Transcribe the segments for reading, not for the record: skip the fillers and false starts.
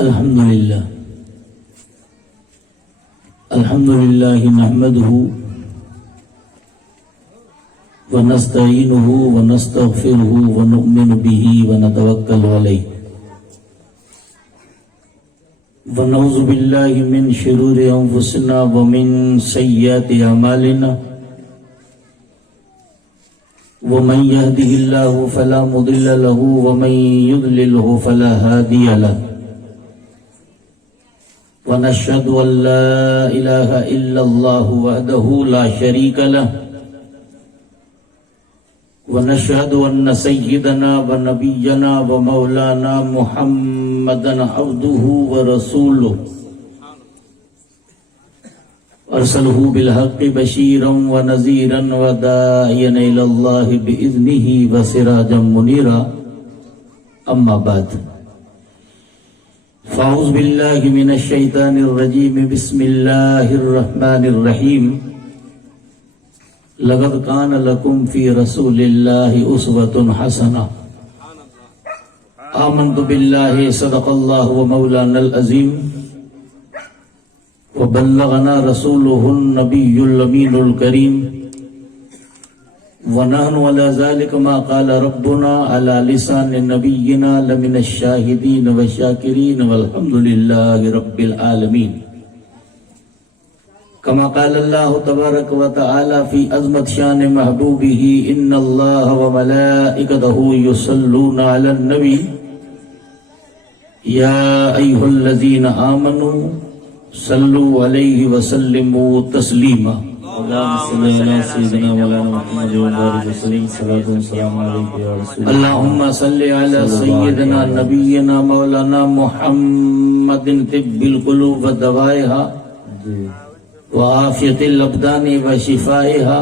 الحمد لله نحمده ونستعينه ونستغفره ونؤمن به ونتوكل عليه ونعوذ بالله من شرور أنفسنا ومن سيئات أعمالنا ومن يهده الله فلا مضل له ومن يضلله فلا هادي له ونشهد أن لا إله إلا الله وحده لا شريك له ونشهد أن سيدنا ونبينا ومولانا محمدا عبده ورسوله أرسله بالحق بشيرا ونذيرا وداعيا إلى الله بإذنه وسراجا منيرا أما بعد فأعوذ بالله من الشيطان الرجيم بسم الله الرحمن الرحيم لقد كان لكم في رسول الله أسوة حسنة آمنت بالله صدق الله ومولانا العظيم وبلغنا رسوله النبي الأمين الكريم ونحن على ذلك ما قال ربنا على لسان نبينا لمن الشاهدين والشاكرين والحمد لله رب العالمين كما قال الله تبارك وتعالى في عظمت شان محبوبه إن الله وملائكته يصلون على النبي يا أيها الذين آمنوا صلوا عليه وسلموا تسليما اللهم صل على سيدنا مولانا محمد وبارك وسلم صلاة والسلام عليك يا رسول الله. اللهم صل على سيدنا نبينا مولانا محمد طب القلوب ودوائها وعافية الأبدان وشفائها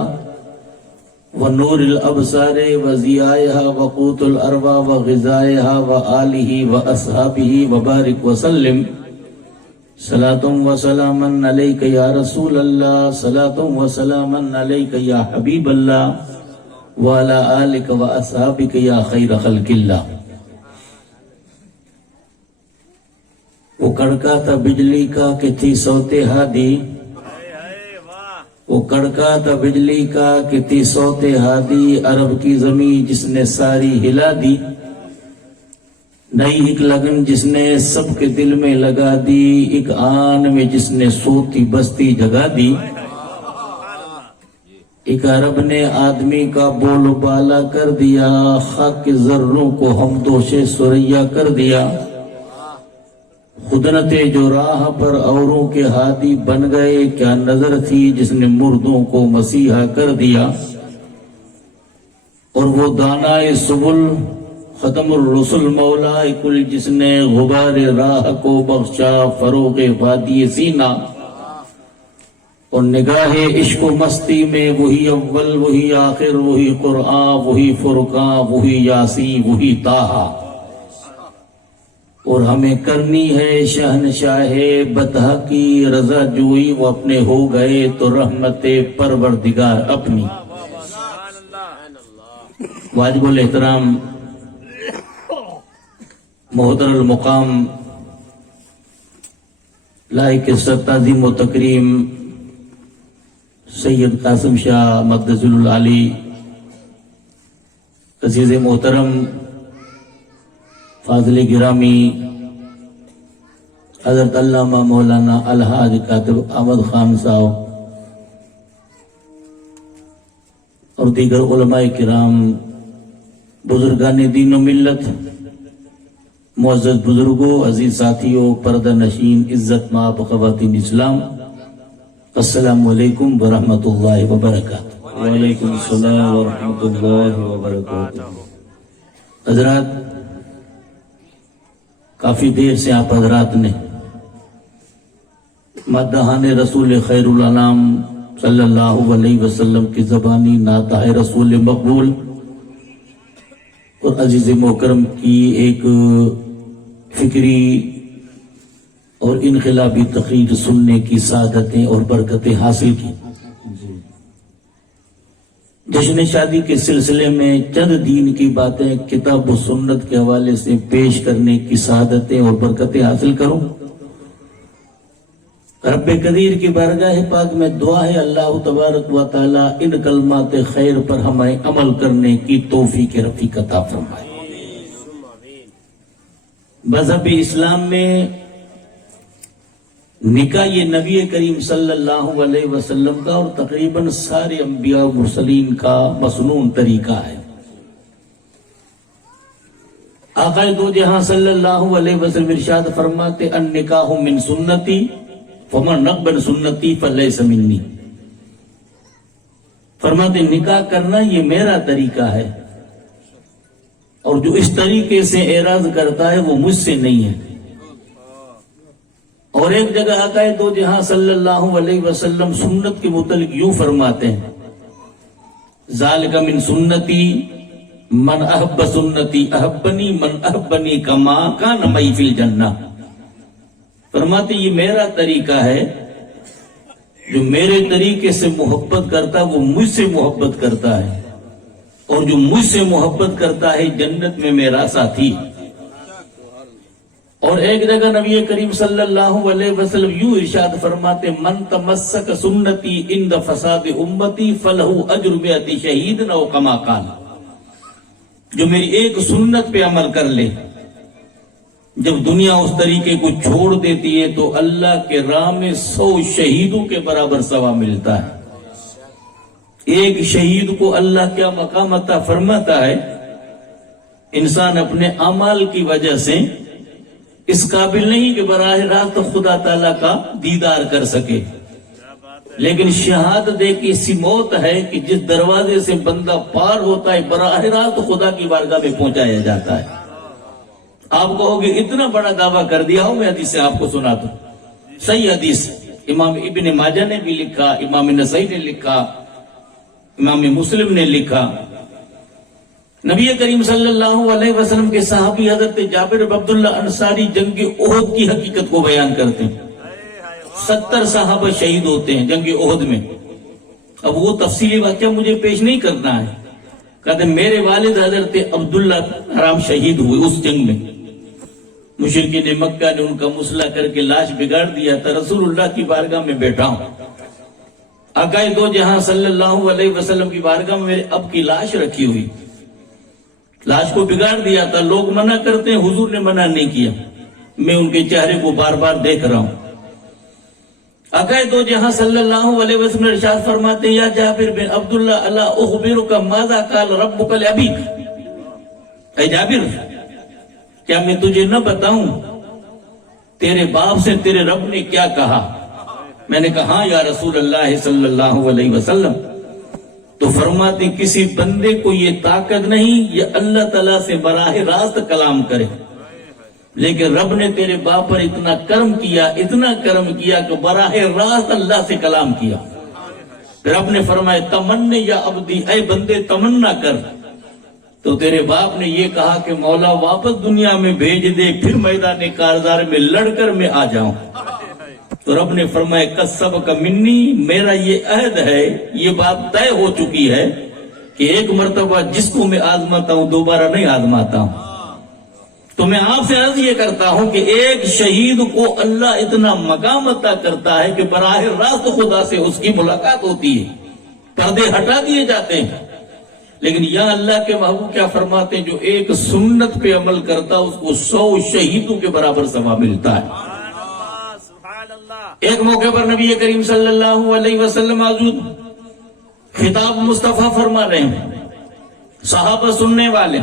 ونور الأبصار وضيائها وقوت الأرواح وغذائها وآله وأصحابه وبارك وسلم صلاة وسلاما عليك يا رسول الله صلاة وسلاما عليك يا حبيب الله وعلى آلك وأصحابك يا خير خلق الله. وہ کڑکا تھا بجلی کا کہ تھی سوتے ہادی، وہ کڑکا تھا بجلی کا کہ تھی سوتے ہادی، عرب کی زمین جس نے ساری ہلا دی، نئی ایک لگن جس نے سب کے دل میں لگا دی، ایک آن میں جس نے سوتی بستی جگا دی. ایک عرب نے آدمی کا بول بالا کر دیا، خاک کے ذروں کو حمدوش سریا کر دیا. خدنتے جو راہ پر اوروں کے ہادی بن گئے، کیا نظر تھی جس نے مردوں کو مسیحا کر دیا. اور وہ دانائے سبل ختم الرسل مولا کل جس نے غبار راہ کو بخشا فروغ وادی سینا. اور نگاہ عشق و مستی میں وہی اول وہی آخر وہی قرآن وہی فرقان وہی یاسین وہی طٰہٰ. اور ہمیں کرنی ہے شہنشاہ بطح کی رضا جوئی، وہ اپنے ہو گئے تو رحمت پروردگار اپنی. واجب الاحترام محترم المقام لائق تعظیم و تکریم سید قاسم شاہ مقدس العالی، عزیز محترم فاضل گرامی حضرت علامہ مولانا الحاج کاتب احمد خان صاحب اور دیگر علماء کرام، بزرگان دین و ملت، معزز بزرگوں، عزیز ساتھیوں، پردہ نشین، عزت مآب خواتین اسلام، السلام علیکم ورحمۃ اللہ وبرکاتہ. وعلیکم السلام ورحمۃ اللہ وبرکاتہ. حضرات، کافی دیر سے آپ حضرات نے مدحان رسول خیر الانام صلی اللہ علیہ وسلم کی زبانی نعت رسول مقبول اور عزیز محترم کی ایک فکری اور انقلابی تقریر سننے کی سعادتیں اور برکتیں حاصل کی. جشن شادی کے سلسلے میں چند دین کی باتیں کتاب و سنت کے حوالے سے پیش کرنے کی سعادتیں اور برکتیں حاصل کروں۔ رب قدیر کی بارگاہ پاک میں دعا ہے اللہ تبارک و تعالی ان کلمات خیر پر ہمیں عمل کرنے کی توفیق رفیق عطا فرمائے۔ مذہب اسلام میں نکاح یہ نبی کریم صلی اللہ علیہ وسلم کا اور تقریباً سارے انبیاء و مرسلین کا مسنون طریقہ ہے۔ آقا دو جہاں صلی اللہ علیہ وسلم ارشاد فرماتے النکاح من سنتی فمن رغب سنتی فلیس منی، فرماتے نکاح کرنا یہ میرا طریقہ ہے اور جو اس طریقے سے اعراض کرتا ہے وہ مجھ سے نہیں ہے۔ اور ایک جگہ آقا دو جہاں صلی اللہ علیہ وسلم سنت کے متعلق یوں فرماتے ہیں ذالک من سنتی من احب سنتی احبنی من احبنی کما کان معی فی الجنہ، فرماتے یہ میرا طریقہ ہے، جو میرے طریقے سے محبت کرتا وہ مجھ سے محبت کرتا ہے اور جو مجھ سے محبت کرتا ہے جنت میں میرا ساتھی۔ اور ایک جگہ نبی کریم صلی اللہ علیہ وسلم یوں ارشاد فرماتے من تمسک سنتی عند فساد امتی فلہ اجر مئات شہید او کما قال، جو میری ایک سنت پہ عمل کر لے جب دنیا اس طریقے کو چھوڑ دیتی ہے تو اللہ کے راہ میں 100 شہیدوں کے برابر ثواب ملتا ہے۔ ایک شہید کو اللہ کیا مقام عطا فرماتا ہے، انسان اپنے اعمال کی وجہ سے اس قابل نہیں کہ براہ راست خدا تعالیٰ کا دیدار کر سکے، لیکن شہادت ایک ایسی موت ہے کہ جس دروازے سے بندہ پار ہوتا ہے براہ راست خدا کی بارگاہ میں پہنچایا جاتا ہے۔ آپ کہو گے اتنا بڑا دعویٰ کر دیا ہوں، میں حدیث سے آپ کو سناتا ہوں، صحیح حدیث امام ابن ماجہ نے بھی لکھا، امام نسائی نے لکھا، امام مسلم نے لکھا۔ نبی کریم صلی اللہ علیہ وسلم کے صحابی حضرت جابر بن عبداللہ انصاری جنگ احد کی حقیقت کو بیان کرتے ہیں۔ 70 صحابہ شہید ہوتے ہیں جنگ احد میں۔ اب وہ تفصیلی واقعہ مجھے پیش نہیں کرنا ہے، کہتے ہیں میرے والد حضرت عبداللہ حرام شہید ہوئے اس جنگ میں۔ مشرکین مکہ نے ان کا مسلح کر کے لاش بگاڑ دیا تھا، رسول اللہ کی بارگاہ میں بیٹھا ہوں، آقا دو جہاں صلی اللہ علیہ وسلم کی بارگاہ میں میرے اب کی لاش رکھی ہوئی، لاش کو بگاڑ دیا تھا، لوگ منع کرتے ہیں، حضور نے منع نہیں کیا، میں ان کے چہرے کو بار بار دیکھ رہا ہوں۔ آقا دو جہاں صلی اللہ علیہ وسلم ارشاد فرماتے یا جابر بن عبداللہ الا اخبرک ماذا قال ربک لابیک، اے جابر کیا میں تجھے نہ بتاؤں تیرے باپ سے تیرے رب نے کیا کہا؟ میں نے کہا ہاں یا رسول اللہ صلی اللہ علیہ وسلم۔ تو فرماتے کسی بندے کو یہ طاقت نہیں یہ اللہ تعالیٰ سے براہ راست کلام کرے، لیکن رب نے تیرے باپ پر اتنا کرم کیا کہ براہ راست اللہ سے کلام کیا۔ رب نے فرمایا تمنے یا عبدی، اے بندے تمنا کر۔ تو تیرے باپ نے یہ کہا کہ مولا واپس دنیا میں بھیج دے، پھر میدان کارزار میں لڑ کر میں آ جاؤں۔ تو رب نے فرمایا کسب کا منی، میرا یہ عہد ہے، یہ بات طے ہو چکی ہے کہ ایک مرتبہ جس کو میں آزماتا ہوں دوبارہ نہیں آزماتا ہوں۔ تو میں آپ سے عرض یہ کرتا ہوں کہ ایک شہید کو اللہ اتنا مقام عطا کرتا ہے کہ براہ راست خدا سے اس کی ملاقات ہوتی ہے، پردے ہٹا دیے جاتے ہیں، لیکن یا اللہ کے محبوب کیا فرماتے ہیں جو ایک سنت پہ عمل کرتا اس کو 100 شہیدوں کے برابر ثواب ملتا ہے۔ ایک موقع پر نبی کریم صلی اللہ علیہ وسلم موجود، خطاب مصطفیٰ فرما رہے ہیں، صحابہ سننے والے،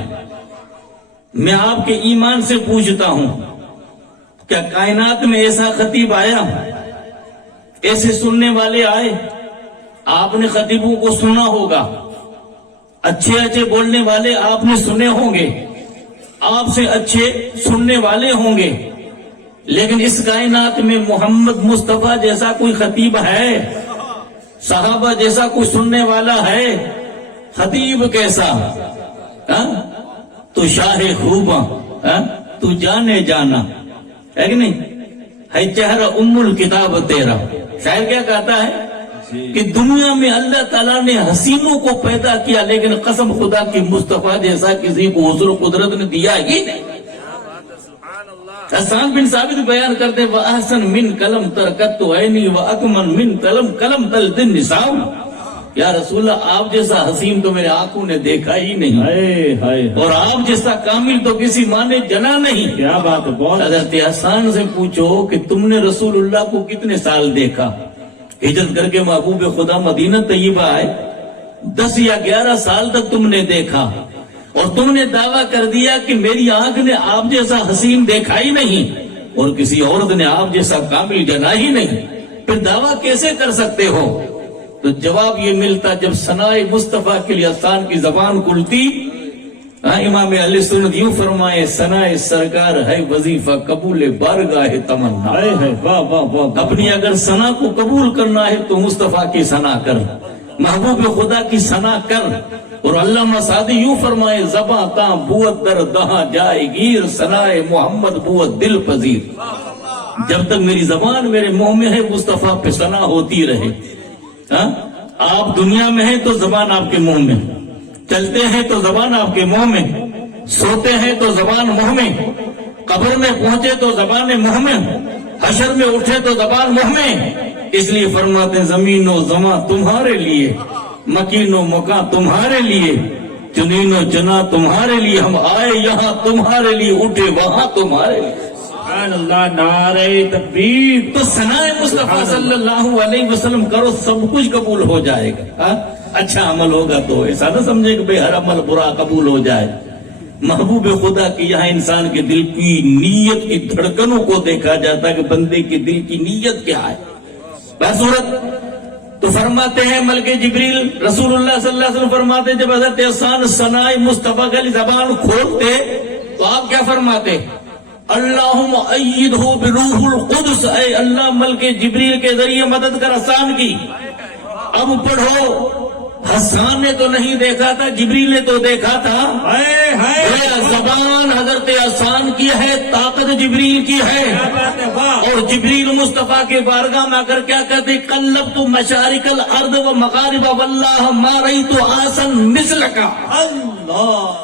میں آپ کے ایمان سے پوچھتا ہوں کیا کائنات میں ایسا خطیب آیا، ایسے سننے والے آئے؟ آپ نے خطیبوں کو سنا ہوگا، اچھے اچھے بولنے والے آپ نے سنے ہوں گے، آپ سے اچھے سننے والے ہوں گے، لیکن اس کائنات میں محمد مصطفیٰ جیسا کوئی خطیب ہے؟ صحابہ جیسا کوئی سننے والا ہے؟ خطیب کیسا؟ تو شاہ خوباں، تو جانے جانا ہے کہ نہیں، ہے چہرہ ام الکتاب تیرا۔ شاعر کیا کہتا ہے؟ کہ دنیا میں اللہ تعالیٰ نے حسینوں کو پیدا کیا لیکن قسم خدا کی مصطفیٰ جیسا کسی کو حضور قدرت نے دیا ہی نہیں. حسان بن ثابت بیان کرتے وَأَحْسَنْ مِنْ قَلَمْ تَرْكَتُّ عَيْنِي وَأَكْمَلْ مِنْ قَلَمْ تَلْدِ النِّسَاءُ. یا رسول اللہ آپ جیسا حسین تو میرے آنکھوں نے دیکھا ہی نہیں, ہائے ہائے اور آپ جیسا کامل تو کسی ماں نے جنا نہیں. کیا بات ہے, بہت حضرت حسان سے پوچھو کہ تم نے رسول اللہ کو کتنے سال دیکھا؟ ہجرت کر کے محبوب خدا مدینہ طیبہ آئے, 10 یا 11 سال تک تم نے دیکھا, اور تم نے دعویٰ کر دیا کہ میری آنکھ نے آپ جیسا حسین دیکھا ہی نہیں اور کسی عورت نے آپ جیسا کامل جنا ہی نہیں, پھر دعویٰ کیسے کر سکتے ہو؟ تو جواب یہ ملتا جب ثنائے مصطفیٰ کے لیے حسان کی زبان کھلتی. امام اہل سنت یوں فرمائے ثنائے سرکار ہے وظیفہ قبول بارگاہ تمنا. ہائے ہائے, واہ واہ واہ. اپنی اگر ثنا کو قبول کرنا ہے تو مصطفیٰ کی ثنا کر, محبوب خدا کی ثنا کر. اور علامہ سعدی یوں فرمائے زباں تاں بوت در دہاں جائے گیر ثنائے محمد بوت دل پذیر. جب تک میری زبان میرے منہ میں ہے مصطفیٰ پہ ثنا ہوتی رہے. آپ دنیا میں ہیں تو زبان آپ کے منہ میں, چلتے ہیں تو زبان آپ کے منہ میں, سوتے ہیں تو زبان منہ میں, قبر میں پہنچے تو زبان منہ میں, حشر میں اٹھے تو زبان منہ میں. اس لیے فرماتے زمین و زماں تمہارے لیے, مکین و مکان تمہارے لیے, چنین و چنا تمہارے لیے, ہم آئے یہاں تمہارے لیے, اٹھے وہاں تمہارے لیے. سبحان اللہ, نعرہ تکبیر. تو ثنائے مصطفیٰ صلی اللہ علیہ وسلم کرو, سب کچھ قبول ہو جائے گا. اچھا عمل ہوگا تو ایسا نہ سمجھے کہ بھئی ہر عمل برا قبول ہو جائے. محبوب خدا کی یہاں انسان کے دل کی نیت کی دھڑکنوں کو دیکھا جاتا ہے کہ بندے کے دل کی نیت کیا ہے. بصورت تو فرماتے ہیں ملک جبریل رسول اللہ صلی اللہ علیہ وسلم فرماتے جب حضرت حسان ثنائے مصطفیٰ کی زبان کھولتے تو آپ کیا فرماتے؟ اللہم ایدہ بروح القدس, اے اللہ ملک جبریل کے ذریعے مدد کر حسان کی. اب پڑھو, حسان نے تو نہیں دیکھا تھا, جبریل نے تو دیکھا تھا. زبان حضرت حسان کی ہے, طاقت جبریل کی ہے, اور جبریل مصطفیٰ کے بارگاہ میں آ کر کیا کہتے قلبت مشارق الارض و مغارب واللہ ما رأیت آسن مثلک.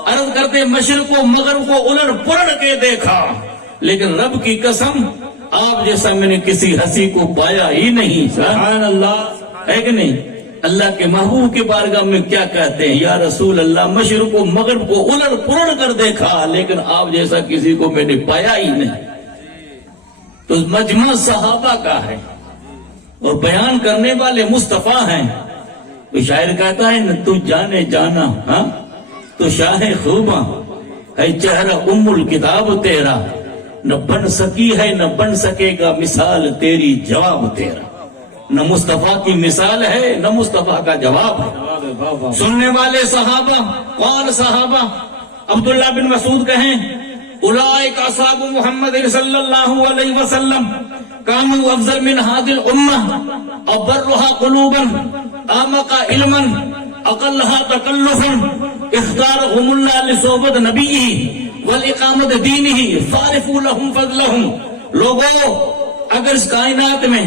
عرض کرتے مشرق و مغرب کو الٹ پلٹ کے دیکھا, لیکن رب کی قسم آپ جیسا میں نے کسی ہنسی کو پایا ہی نہیں. سبحان اللہ, ہے کہ نہیں؟ اللہ کے محبوب کے بارگاہ میں کیا کہتے ہیں یا رسول اللہ مشرق و مغرب کو الٹ پلٹ کر دیکھا لیکن آپ جیسا کسی کو میں نے پایا ہی نہیں. تو مجمع صحابہ کا ہے اور بیان کرنے والے مصطفیٰ ہیں. تو شاعر کہتا ہے نہ تو جانے جانا, ہاں تو شاہ خوباں ہے چہرہ ام الکتاب تیرا, نہ بن سکی ہے نہ بن سکے گا مثال تیری جواب تیرا. نہ مصطفیٰ کی مثال ہے نہ مصطفیٰ کا جواب ہے. سننے والے صحابہ کون صحابہ؟ عبداللہ بن مسعود کہیں اولئک اصحاب محمد صلی اللہ علیہ وسلم کانوا افضل من هذه الامه ابرها قلوبا اعمق علما اقلها تکلفا اختارهم اللہ لصحبت نبیہ والاقامت دینہ فارفوا لهم فضلهم. لوگوں اگر اس کائنات میں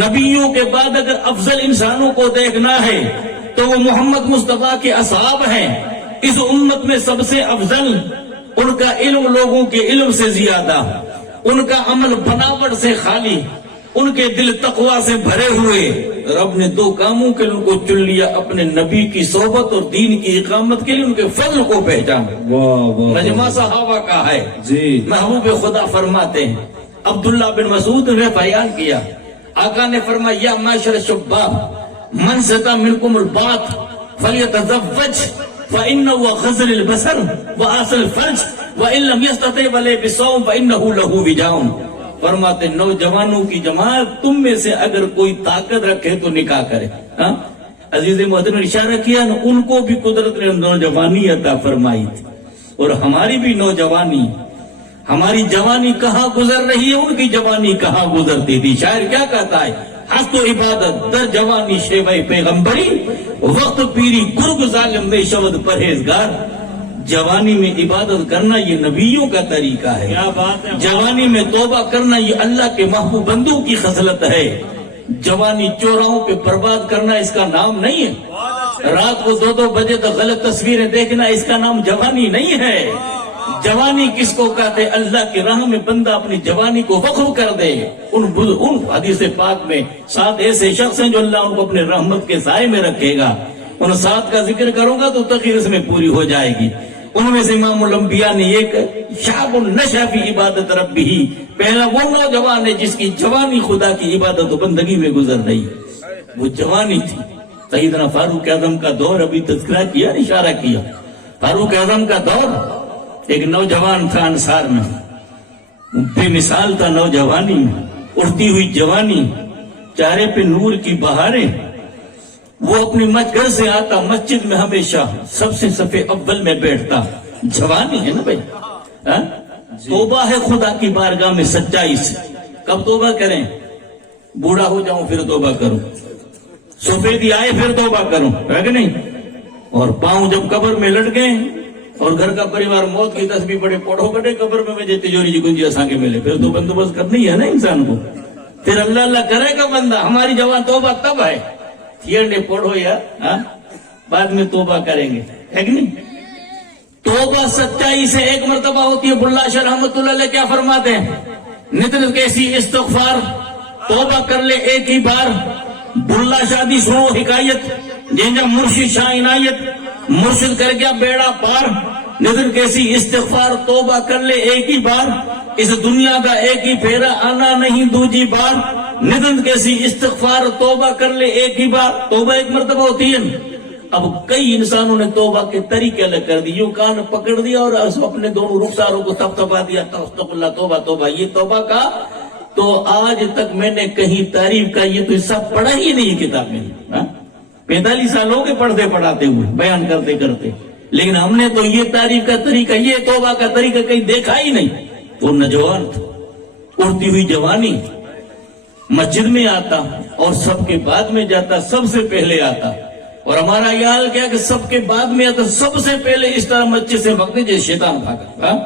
نبیوں کے بعد اگر افضل انسانوں کو دیکھنا ہے تو وہ محمد مصطفیٰ کے اصحاب ہیں. اس امت میں سب سے افضل, ان کا علم لوگوں کے علم سے زیادہ, ان کا عمل بناوٹ سے خالی, ان کے دل تقوی سے بھرے ہوئے. رب نے 2 کاموں کے لیے ان کو چن لیا, اپنے نبی کی صحبت اور دین کی اقامت کے لیے ان کے فضل کو پہچانا. مجمع صحابہ کا ہے جی. محبوب خدا فرماتے ہیں عبداللہ بن مسعود نے بیان کیا, آقا نے فرمایا یا معاشر الشباب من استطاع منکم الباۃ فلیتزوج فإنه غض البصر وآصل الفرج وإن لم يستطع فليصوم فإنه له وجاء. فرماتے نوجوانوں کی جماعت تم میں سے اگر کوئی طاقت رکھے تو نکاح کرے. عزیز محترم نے اشارہ کیا نا, ان کو بھی قدرت نے نوجوانی عطا فرمائی تھی, اور ہماری بھی نوجوانی, ہماری جوانی کہاں گزر رہی ہے, ان کی جوانی کہاں گزرتی تھی. شاعر کیا کہتا ہے حق و عبادت در جوانی شیوہ پیغمبری وقت پیری گرگ ظالم میں شبد پرہیزگار. جوانی میں عبادت کرنا یہ نبیوں کا طریقہ ہے, کیا بات ہے. جوانی میں توبہ کرنا یہ اللہ کے محبوب بندوں کی خصلت ہے. جوانی چوراہوں پہ برباد کرنا اس کا نام نہیں ہے. رات کو 2 بجے تک غلط تصویریں دیکھنا اس کا نام جوانی نہیں ہے. جوانی کس کو کہتے؟ اللہ کی راہ میں بندہ اپنی جوانی کو وقف کر دے. ان حدیث پاک میں 7 ایسے شخص ہیں جو اللہ ان کو اپنے رحمت کے سائے میں رکھے گا. ان 7 کا ذکر کروں گا تو تقریر اس میں پوری ہو جائے گی. ان میں سے امام الانبیاء نے ایک شاب النشا فی عبادت ربہ، پہلا وہ نوجوان ہے جس کی جوانی خدا کی عبادت و بندگی میں گزر رہی. وہ جوانی تھی. سیدنا فاروق اعظم کا دور ابھی تذکرہ کیا، اشارہ کیا. فاروق اعظم کا دور، ایک نوجوان تھا انصار میں، بے مثال تھا نوجوانی میں، اڑتی ہوئی جوانی، چہرے پہ نور کی بہاریں. وہ اپنی گھر سے آتا، مسجد میں ہمیشہ سب سے صفے اول میں بیٹھتا. جوانی ہے نا بھائی. توبہ ہے خدا کی بارگاہ میں سچائی سے. کب توبہ کریں؟ بوڑھا ہو جاؤں پھر توبہ کروں، سفیدی آئے پھر توبہ کروں، ہے کہ نہیں؟ اور پاؤں جب قبر میں لٹ گئے اور گھر کا پریوار موت کی تسبیح پڑے پڑھو بڑے قبر میں مجھے تجوری جی گنجی اساں کے ملے، پھر تو بندوبست کرنی ہے نا انسان کو. پھر اللہ اللہ کرے گا بندہ. ہماری جوان توبہ تب ہے تھیرنے پڑھو یا بعد میں توبہ کریں گے، ہے کہ نہیں؟ توبہ سچائی سے ایک مرتبہ ہوتی ہے. بلّہ شاہ رحمت اللہ علیہ کیا فرماتے ہیں؟ نتن کیسی استغفار، توبہ کر لے ایک ہی بار. بلّہ شاہ دی سنو حکایت، جنجا مرشد شاہ عنایت مرشد کر گیا بیڑا پار. نتن کیسی استغفار، توبہ کر لے ایک ہی بار. اس دنیا کا ایک ہی پھیرا، آنا نہیں دوجی بار. ندند کیسی استغفار، توبہ کر لے ایک ہی بار. توبہ ایک مرتبہ ہوتی ہے. اب کئی انسانوں نے توبہ کے طریقے الگ کر دی. یوں کان پکڑ دیا اور اپنے دونوں رخساروں کو تپ تپا دیا، استغفر اللہ توبہ توبہ. یہ توبہ کا تو آج تک میں نے کہیں تعریف کا یہ تو سب پڑھا ہی نہیں کتاب میں. 45 سال ہو گئے پڑھتے پڑھاتے ہوئے، بیان کرتے کرتے، لیکن ہم نے تو یہ تعریف کا طریقہ، یہ توبہ کا طریقہ کہیں دیکھا ہی نہیں. وہ نوجوان تھا، اڑتی ہوئی جوانی، مسجد میں آتا اور سب کے بعد میں جاتا، سب سے پہلے آتا. اور ہمارا یہ حال کیا کہ سب کے بعد میں آتا، سب سے پہلے اس طرح مسجد سے بھگتے جیسے شیطان بھاگا.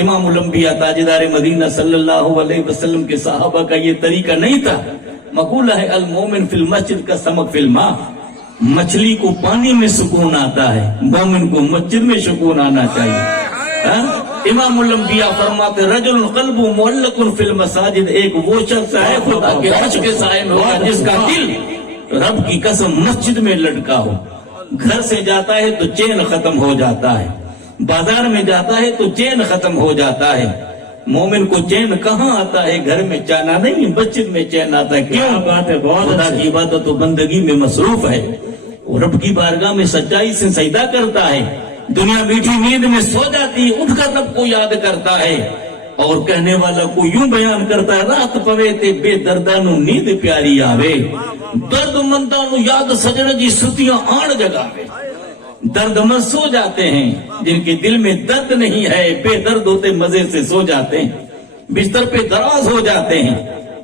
امام الانبیاء تاجدار مدینہ صلی اللہ علیہ وسلم کے صحابہ کا یہ طریقہ نہیں تھا. مقولہ ہے المومن فی المسجد کا سمک فی الماء. مچھلی کو پانی میں سکون آتا ہے، مومن کو مسجد میں سکون آنا چاہیے. امام الانبیاء فرماتے رجل قلب معلق فی المساجد، ایک وہ شخص ہے خدا کے عرش کے سائے میں ہوگا جس کا دل رب کی قسم مسجد میں لٹکا ہو. گھر سے جاتا ہے تو چین ختم ہو جاتا ہے، بازار میں جاتا ہے تو چین ختم ہو جاتا ہے. مومن کو چین کہاں آتا ہے؟ گھر میں چین نہیں، مسجد میں چین آتا ہے. کیوں؟ بات ہے خدا کی عبادت و بندگی میں مصروف ہے، رب کی بارگاہ میں سچائی سے سجدہ کرتا ہے. دنیا میٹھی نیند میں سو جاتی ہے، اٹھ کر رب کو یاد کرتا ہے. اور کہنے والا کو یوں بیان کرتا ہے رات پوے تے بے دردانو نیند پیاری آوے، درد مندانو یاد سجن جی ستیاں آن جگاوے. درد مند سو جاتے ہیں جن کے دل میں درد نہیں ہے، بے درد ہوتے مزے سے سو جاتے ہیں، بستر پہ دراز ہو جاتے ہیں.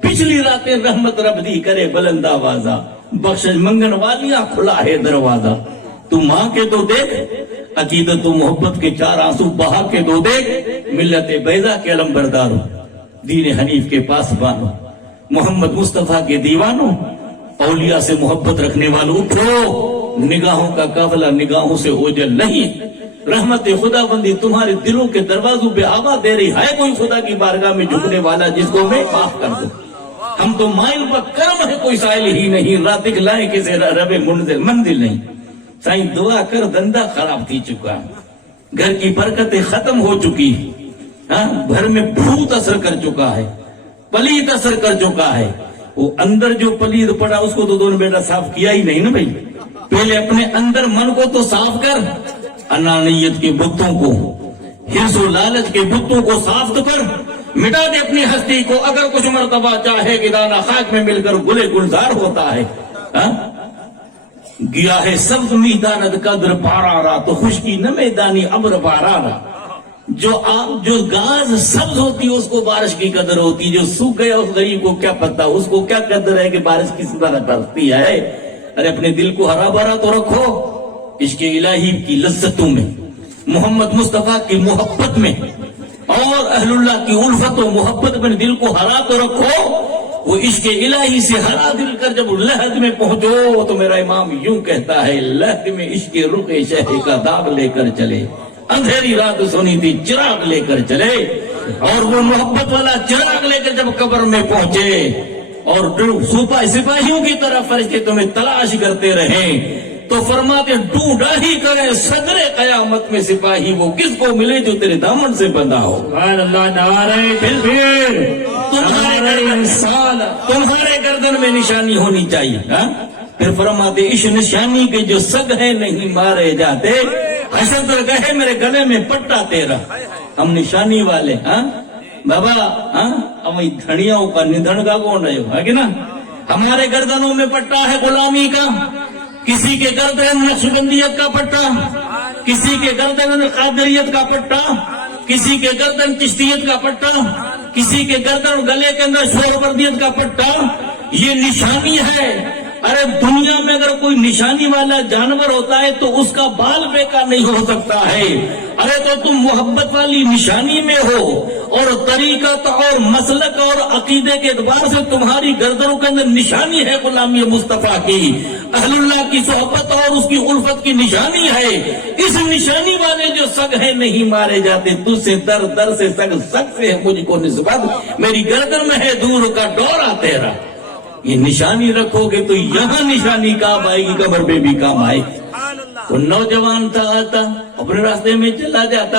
پچھلی راتیں رحمت رب دی کرے بلند آوازہ، بخشش منگن والیاں کھلا ہے دروازہ. تو ماں کے تو دیکھ عقیدت و محبت کے 4 آنسو بہا کے دو دیکھ. ملت بیضا کے علم برداروں، دین حنیف کے پاس بانو، محمد مصطفیٰ کے دیوانوں، اولیاء سے محبت رکھنے والوں اٹھو. نگاہوں کا قافلہ نگاہوں سے اوجل نہیں. رحمت خدا بندی تمہارے دلوں کے دروازوں پہ آواز دے رہی ہے. کوئی خدا کی بارگاہ میں جھکنے والا جس کو میں معاف کر دوں. ہم تو مائل پر کرم ہے، کوئی سائل ہی نہیں. رات لائے کسی رب منزل نہیں. سائیں دعا کر دندہ خراب تھی چکا، گھر کی برکتیں ختم ہو چکی، گھر میں بھوت اثر کر چکا ہے، پلید اثر کر چکا ہے. وہ اندر جو پلید پڑا اس کو تو دونوں بیٹا صاف کیا ہی نہیں نا بھائی. پہلے اپنے اندر من کو تو صاف کر، انانیت کے بتوں کو، حرص و لالچ کے بتوں کو صاف تو کر. مٹا دے اپنی ہستی کو. اگر کچھ مرتبہ چاہے کہ دانا خاک میں مل کر گلے گلزار ہوتا ہے. گیا ہے سبز میدانت قدر پارا را، تو خشکی نہ میدانی ابر پارا را. جو گاز سبز ہوتی ہے اس کو بارش کی قدر ہوتی، جو سوکھ گیا اس غریب کو کیا پتا، اس کو کیا قدر ہے کہ بارش کس طرح برستی ہے. ارے اپنے دل کو ہرا بھرا تو رکھو عشق الہی کی لذتوں میں، محمد مصطفیٰ کی محبت میں، اور اہل اللہ کی الفت و محبت میں دل کو ہرا تو رکھو. وہ عشق الہی سے ہرا دل کر جب لحد میں پہنچو تو میرا امام یوں کہتا ہے لحد میں عشق رخ شہ کا داغ لے کر چلے، اندھیری رات سنی تھی چراغ لے کر چلے، اور وہ محبت والا چراغ لے کر جب قبر میں پہنچے اور سپاہیوں کی طرح فرشتے تمہیں تلاش کرتے رہیں تو فرماتے ڈھونڈا ہی کرے صدر قیامت میں سپاہی وہ کس کو ملے جو تیرے دامن سے بندھا ہو۔ سبحان اللہ، نعرہ تکبیر، تمہارے گردن میں نشانی ہونی چاہیے، ہاں؟ پھر فرماتے اس نشانی کے جو سگ ہے نہیں مارے جاتے، حشر پر کہے میرے گلے میں پٹا تیرا، ہم نشانی والے، ہاں بابا، ہاں ہم دھڑیاں کا ندھن کا کون ہے کہ نا؟ ہمارے گردنوں میں پٹا ہے غلامی کا، کسی کے گردن میں نقشبندیت کا پٹا، کسی کے گردن میں قادریت کا پٹا، کسی کے گردن چشتیت کا پٹا، کسی کے گردن گلے کے اندر شوربردیت کا پٹا، یہ نشانی ہے۔ ارے دنیا میں اگر کوئی نشانی والا جانور ہوتا ہے تو اس کا بال بیکار نہیں ہو سکتا ہے، ارے تو تم محبت والی نشانی میں ہو اور طریقت اور مسلک اور عقیدے کے اعتبار سے تمہاری گردنوں کے اندر نشانی ہے غلامی مصطفیٰ کی، اہل اللہ کی صحبت اور اس کی الفت کی نشانی ہے۔ اس نشانی والے جو سگ ہیں نہیں مارے جاتے، تجھ سے در در سے سگ سے ہے مجھ کو نسبت، میری گردن میں ہے دور کا ڈورا تیرا۔ یہ نشانی رکھو گے تو یہاں نشانی کام آئے گی، قبر پہ بھی کام آئے گی۔ وہ نوجوان تھا، آتا اپنے راستے میں چلا جاتا،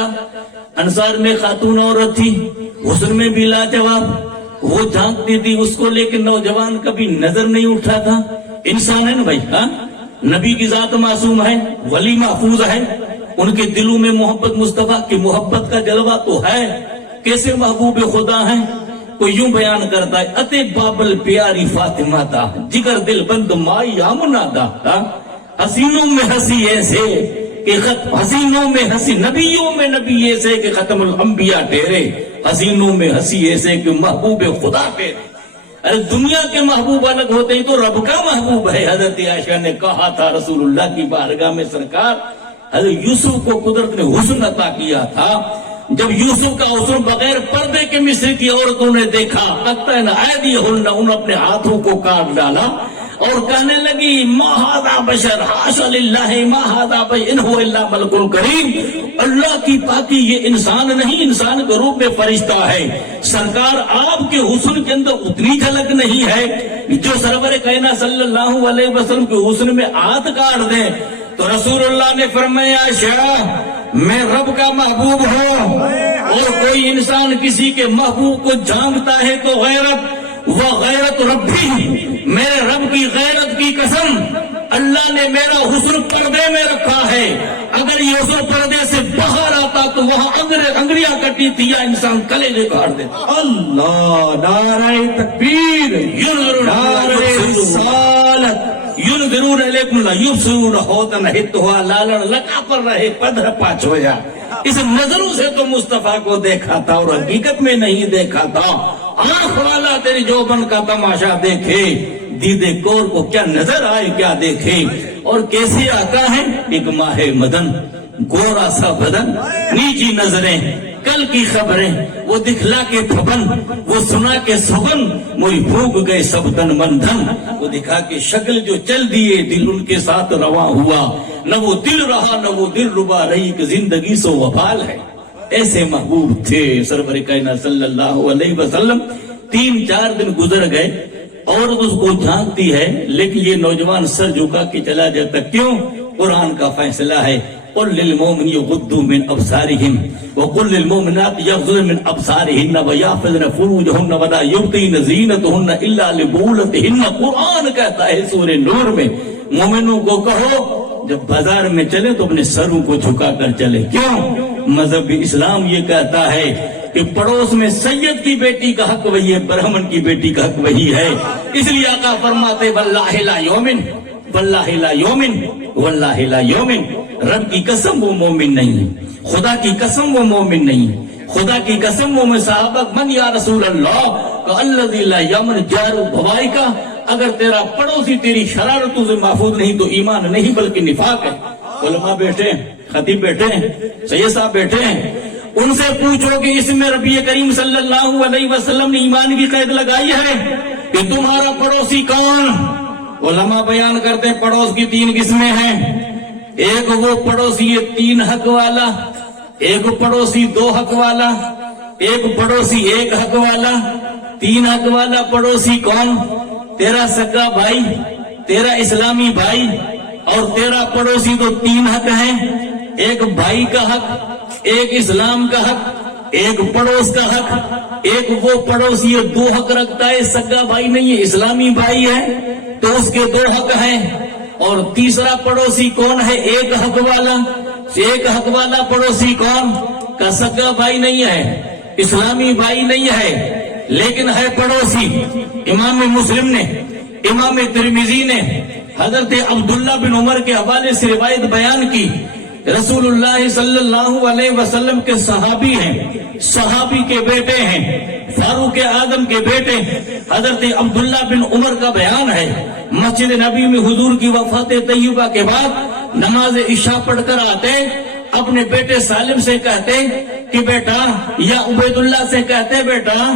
انصار میں خاتون عورت تھی، حسن میں بھی لاجواب، وہ جھانکتی تھی اس کو، لیکن نوجوان کبھی نظر نہیں اٹھا تھا۔ انسان ہے نا بھائی، ہاں نبی کی ذات معصوم ہے، ولی محفوظ ہے، ان کے دلوں میں محبت مصطفیٰ کی محبت کا جلوہ تو ہے، کیسے محبوب خدا ہیں۔ کوئی یوں بیان کرتا ہے اتے بابل پیاری فاطمہ تھا، جگر دل بند مائی آمنہ دا، حسینوں میں ہنسی ایسے کہ حسینوں میں ہنسی، نبیوں میں نبی ایسے کہ ختم الانبیاء ٹھہرے، حسینوں میں ہنسی ایسے کہ محبوب خدا ٹھہرے۔ ارے دنیا کے محبوب الگ ہوتے ہی تو رب کا محبوب ہے۔ حضرت عائشہ نے کہا تھا رسول اللہ کی بارگاہ میں، سرکار حضرت یوسف کو قدرت نے حسن عطا کیا تھا، جب یوسف کا حسن بغیر پردے کے مصر کی عورتوں نے دیکھا، لگتا ہے نا انہوں اپنے ہاتھوں کو کاٹ ڈالا اور کہنے لگی ما ھذا بشر حاشا للہ ما ھذا بشر ان هو الا ملک کریم، اللہ کی پاکی یہ انسان نہیں، انسان کے روپ میں فرشتہ ہے۔ سرکار آپ کے حسن کے اندر اتنی جھلک نہیں ہے جو سرور کائنات صلی اللہ علیہ وسلم کے حسن میں ہاتھ کاٹ دیں۔ تو رسول اللہ نے فرمایا عائشہ میں رب کا محبوب ہوں، اور کوئی انسان کسی کے محبوب کو جانتا ہے تو غیرت، وہ غیرت ربی، میرے رب کی غیرت کی قسم، اللہ نے میرا حسن پردے میں رکھا ہے، اگر یہ حسن پردے سے باہر آتا تو وہاں انگریاں کٹی تھی یا انسان کلیجے کاٹ دیتا۔ اللہ، نعرہ تکبیر، نعرہ رسالت، ينذرون علیکم لا یبصرون ہوتا نہتوا لالن لگا پر رہے پدر پاچویا۔ اس نظروں سے تو مصطفیٰ کو دیکھا تھا اور حقیقت میں نہیں دیکھا تھا۔ آنکھ والا تیری جوبن کا تماشا دیکھے، دیدے کور کو کیا نظر آئے کیا دیکھے، اور کیسے آتا ہے ایک ماہ مدن، گورا سا بدن، نیچی نظریں، کل کی خبریں، وہ دکھلا کے تھپن، وہ سنا کے سبن، موئی بھوگ گئے سب تن من دھن، وہ دکھا کے شکل جو چل دیے دل ان کے ساتھ رواں ہوا، نہ وہ دل رہا نہ وہ دل ربا رہی کہ زندگی سو وبال ہے۔ ایسے محبوب تھے سرور کائنات صلی اللہ علیہ وسلم۔ 3-4 دن گزر گئے، عورت اس کو جھانکتی ہے لیکن یہ نوجوان سر جھکا کے چلا جاتا، کیوں؟ قرآن کا فیصلہ ہے قل للمؤمنین یغضوا من ابصارہم وقل للمؤمنات یغضضن من ابصارہن ویحفظن فروجہن ولا یبدین زینتہن الا لبعولتہن۔ قرآن کہتا ہے سورہ نور میں مومنوں کو کہو جب بازار میں چلے تو اپنے سروں کو جھکا کر چلے، کیوں؟ مذہب اسلام یہ کہتا ہے کہ پڑوس میں سید کی بیٹی کا حق وہی ہے، برہمن کی بیٹی کا حق وہی ہے۔ اس لیے آقا فرماتے واللہ لا یومن، واللہ لا یومن، واللہ لا یومن، رب کی قسم وہ مومن نہیں ہے، خدا کی قسم وہ مومن نہیں ہے، خدا کی قسم وہ میں صحابہ من یا رسول اللہ کہ الذی لا یمن جار بھوائی کا، اگر تیرا پڑوسی تیری شرارتوں سے محفوظ نہیں تو ایمان نہیں بلکہ نفاق ہے۔ علماء بیٹھے ہیں، خطیب بیٹھے ہیں، سید صاحب بیٹھے ہیں، ان سے پوچھو کہ اس میں نبی کریم صلی اللہ علیہ وسلم نے ایمان کی قید لگائی ہے؟ کہ تمہارا پڑوسی کون؟ علماء بیان کرتے ہیں پڑوس کی 3 قسمیں ہیں. ایک وہ پڑوسی 3 حق والا، ایک پڑوسی 2 حق والا، ایک پڑوسی 1 حق والا. 3 حق والا پڑوسی کون؟ تیرا سگا بھائی، تیرا اسلامی بھائی، اور تیرا پڑوسی تو 3 حق ہیں. ایک بھائی کا حق، ایک اسلام کا حق، ایک پڑوس کا حق. ایک وہ پڑوسی 2 حق رکھتا ہے، سگا بھائی نہیں ہے، اسلامی بھائی ہے تو اس کے 2 حق ہیں. اور تیسرا پڑوسی کون ہے؟ 1 حق والا. 1 حق والا پڑوسی کون؟ کا سگا بھائی نہیں ہے، اسلامی بھائی نہیں ہے، لیکن ہے پڑوسی. امام مسلم نے، امام ترمذی نے حضرت عبداللہ بن عمر کے حوالے سے روایت بیان کی. رسول اللہ صلی اللہ علیہ وسلم کے صحابی ہیں، صحابی کے بیٹے ہیں، فاروق اعظم کے بیٹے حضرت عبداللہ بن عمر کا بیان ہے. مسجد نبی میں حضور کی وفات طیبہ کے بعد نماز عشاء پڑھ کر آتے، اپنے بیٹے سالم سے کہتے کہ بیٹا، یا عبید اللہ سے کہتے بیٹا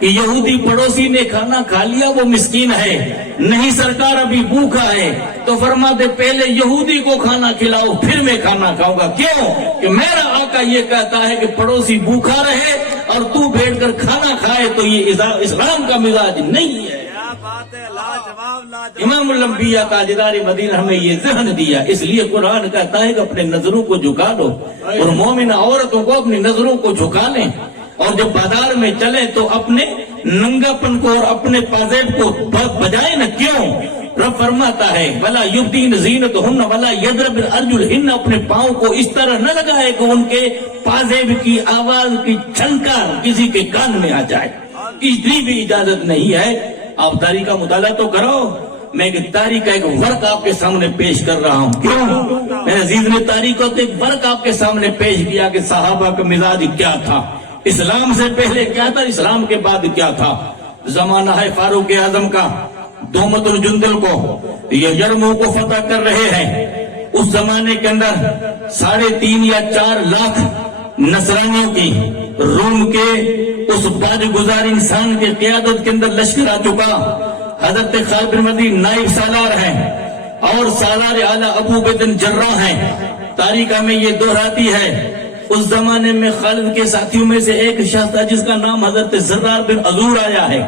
کہ یہودی پڑوسی نے کھانا کھا لیا، وہ مسکین ہے. نہیں سرکار ابھی بھوکا ہے. تو فرماتے پہلے یہودی کو کھانا کھلاؤ پھر میں کھانا کھاؤں گا. کیوں؟ کہ میرا آقا یہ کہتا ہے کہ پڑوسی بھوکا رہے اور تو بیٹھ کر کھانا کھائے، تو یہ اسلام کا مزاج نہیں ہے. امام الانبیاء تاجدار مدینہ ہمیں یہ ذہن دیا. اس لیے قرآن کہتا ہے کہ اپنے نظروں کو جھکا لو، اور مومن عورتوں کو اپنی نظروں کو جھکا لیں، اور جب بازار میں چلے تو اپنے ننگاپن کو اور اپنے پازیب کو بجائے نہ. کیوں؟ رب فرماتا ہے وَلَا يُبْدِينَ زِينَتَهُنَّ وَلَا يَضْرِبْنَ بِأَرْجُلِهِنَّ. اپنے پاؤں کو اس طرح نہ لگائے کہ ان کے پازیب کی آواز کی چھنکار کسی کے کان میں آ جائے. اس لیے بھی اجازت نہیں ہے. آپ تاریخ کا مطالعہ تو کرو. میں ایک تاریخ کا ایک ورق آپ کے سامنے پیش کر رہا ہوں. کیوں؟ میرے عزیز نے تاریخ کو ایک ورق آپ کے سامنے پیش کیا کہ صحابہ کا مزاج کیا تھا، اسلام سے پہلے کیا تھا، اسلام کے بعد کیا تھا. زمانہ ہے فاروق اعظم کا. دومت الجندل کو، یہ یرمو کو فتح کر رہے ہیں. اس زمانے کے اندر 3.5 یا 4 لاکھ نصرانیوں کی روم کے اس باج گزار انسان کی قیادت کے اندر لشکر آ چکا. حضرت خالد بن ولید نائب سالار ہیں اور سالار اعلیٰ ابو عبیدہ جراح ہیں. تاریخ میں یہ دہراتی ہے. اس زمانے میں خالد کے ساتھیوں میں سے ایک شخص تھا جس کا نام حضرت زرار بن عزور آیا ہے.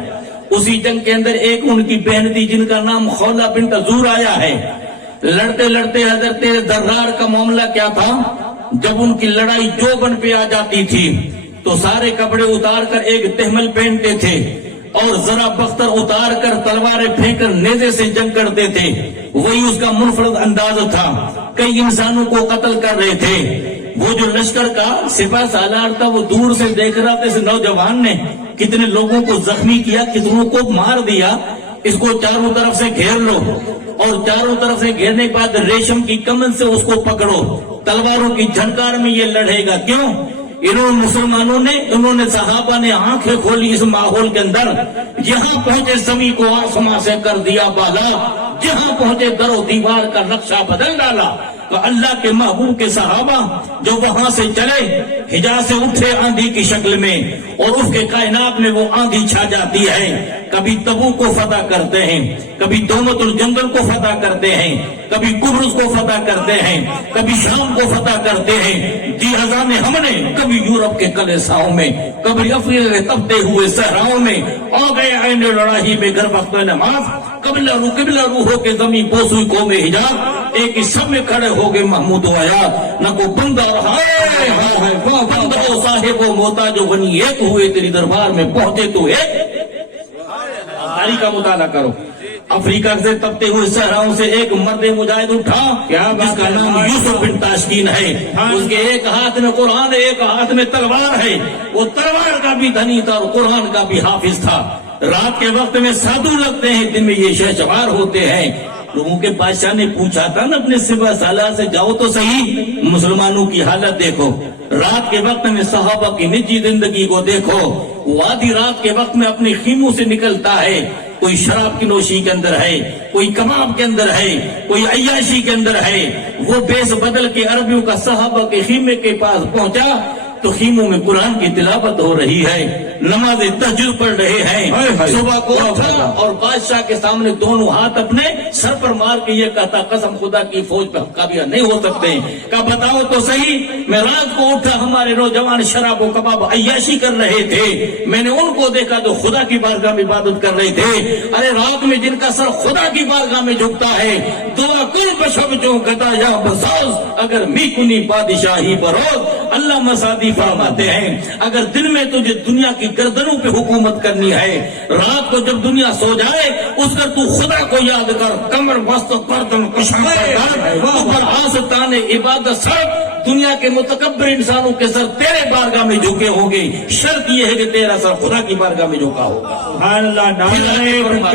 اسی جنگ کے اندر ایک ان کی بہن تھی جن کا نام خولہ بنت عزور آیا ہے. لڑتے لڑتے حضرت زرار کا معاملہ کیا تھا، جب ان کی لڑائی جوبن پہ آ جاتی تھی تو سارے کپڑے اتار کر ایک تحمل پہنتے تھے اور ذرا بختر اتار کر تلواریں پھینک کر نیزے سے جنگ کرتے تھے. وہی اس کا منفرد انداز تھا. کئی انسانوں کو قتل کر رہے تھے. وہ جو لشکر کا سپاہ سالار تھا وہ دور سے دیکھ رہا تھا اس نوجوان نے کتنے لوگوں کو زخمی کیا، کتنوں کو مار دیا. اس کو چاروں طرف سے گھیر لو، اور چاروں طرف سے گھیرنے کے بعد ریشم کی کمن سے اس کو پکڑو، تلواروں کی جھنکار میں یہ لڑے گا. کیوں؟ مسلمانوں نے، انہوں نے، صحابہ نے آنکھیں کھولی اس ماحول کے اندر. یہاں پہنچے زمین کو آسمان سے کر دیا بالا، جہاں پہنچے در و دیوار کا نقشہ بدل ڈالا. تو اللہ کے محبوب کے صحابہ جو وہاں سے چلے، حجاز سے اٹھے آندھی کی شکل میں، اور اس کے کائنات میں وہ آندھی چھا جاتی ہے. کبھی تبوک کو فتح کرتے ہیں، کبھی دومت الجندل کو فتح کرتے ہیں، کبھی قبرص کو فتح کرتے ہیں، کبھی شام کو فتح کرتے ہیں. جی ہزام ہم نے کبھی یورپ کے کلیساؤں میں، کبھی افریقہ کے تپتے ہوئے صحراؤں میں آ گئے عین لڑائی میں گھر وقت نماز. قبلہ روح ہو کے زمین بوسوئی قوم حجاز، ایک ہی سب میں کھڑے ہو گئے محمود و حیات. نہ کو بندہ رہا بندہ ہو صاحب و محتاج و غنی ایک ہوئے، تیری دربار میں پہنچے تو ایک. تاریخ کا مطالعہ کرو. افریقہ سے تپتے ہوئے صحراؤں سے ایک مرد مجاہد اٹھا جس کا نام یوسف بن تاشکین ہے. اس کے ایک ہاتھ میں قرآن، ایک ہاتھ میں تلوار ہے. وہ تلوار کا بھی دھنی تھا اور قرآن کا بھی حافظ تھا. رات کے وقت میں سادھو لگتے ہیں، دن میں یہ شہسوار ہوتے ہیں. لوگوں کے بادشاہ نے پوچھا تھا نا اپنے سپاہ سالار سے، جاؤ تو صحیح مسلمانوں کی حالت دیکھو. رات کے وقت میں صحابہ کی نجی زندگی کو دیکھو. وہ آدھی رات کے وقت میں اپنے خیموں سے نکلتا ہے. کوئی شراب کی نوشی کے اندر ہے، کوئی کباب کے اندر ہے، کوئی عیاشی کے اندر ہے. وہ بیس بدل کے عربیوں کا صحابہ کے خیمے کے پاس پہنچا تو خیموں میں قرآن کی تلاوت ہو رہی ہے، نماز تہجد پڑھ رہے ہیں، صبح کو اٹھا اور بادشاہ کے سامنے دونوں ہاتھ اپنے سر پر مار کے یہ کہتا قسم خدا کی فوج پہ ہم قابل نہیں ہو سکتے، کہا بتاؤ تو صحیح، میں رات کو اٹھا ہمارے نوجوان شراب و کباب عیاشی کر رہے تھے، میں نے ان کو دیکھا جو خدا کی بارگاہ میں عبادت کر رہے تھے، ارے رات میں جن کا سر خدا کی بارگاہ میں جھکتا ہے، دعا کل بشب جو گدا یا بساز اگر می کنی بادشاہی بروز، اللہ مسادی فرماتے ہیں اگر دن میں تجھے دنیا کی گردنوں پہ حکومت کرنی ہے، رات کو جب دنیا سو جائے اس کر تو خدا کو یاد کر، کمر وسط گردن کشمیر اوپر آستان عبادت سر، دنیا کے متکبر انسانوں کے سر تیرے بارگاہ میں جھکے ہوں گے، شرط یہ ہے کہ تیرا سر خدا کی بارگاہ میں جھکا ہوگا۔ سبحان اللہ،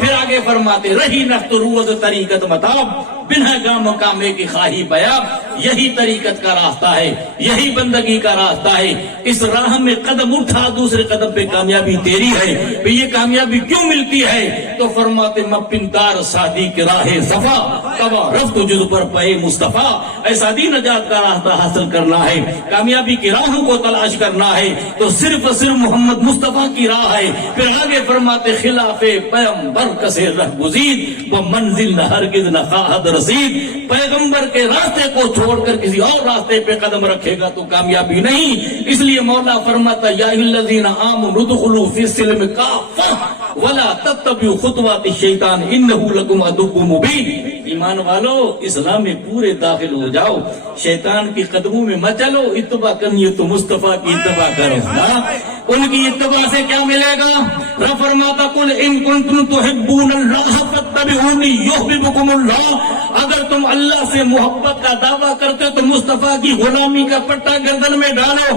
پھر آگے فرماتے رہی نفت روز طریقت متاب، بنا گام کامے کی خواہی بیاب، یہی طریقت کا راستہ ہے، یہی بندگی کا راستہ ہے، اس راہ میں قدم اٹھا دوسرے قدم پہ کامیابی تیری ہے، پہ یہ کامیابی کیوں ملتی ہے؟ تو فرماتے مپنتار سادی کی راہ صفا، کبا رفت جز پر پے مصطفیٰ، اے سادی نجات کا راستہ حاصل کرنا ہے، کامیابی کی راہوں کو تلاش کرنا ہے تو صرف محمد مصطفیٰ کی راہ ہے۔ پھر آگے فرماتے خلاف پیغمبر کسے رہ گزید وہ منزل نہ ہرگز نہ خواہد رسید، پیغمبر کے راستے کو چھوڑ کر کسی اور راستے پہ قدم رکھے گا تو کامیابی نہیں، اس لیے مولا فرماتا یا الذین آمنوا ادخلوا فی السلم کافہ ولا تتبعوا خطوات الشیطان انہ لکم عدو مبین، ایمان والو اسلام میں پورے داخل ہو جاؤ، شیطان کی قدموں میں مت چلو، اتباع کرنی ہے تو مصطفیٰ کی اتباع کرو، ان کی اتباع سے کیا ملے گا؟ رب فرماتا قل ان کنتم تحبون اللہ فاتبعونی یحببکم اللہ، اگر تم اللہ سے محبت کا دعویٰ کرتے ہو تو مصطفیٰ کی غلامی کا پٹا گردن میں ڈالو۔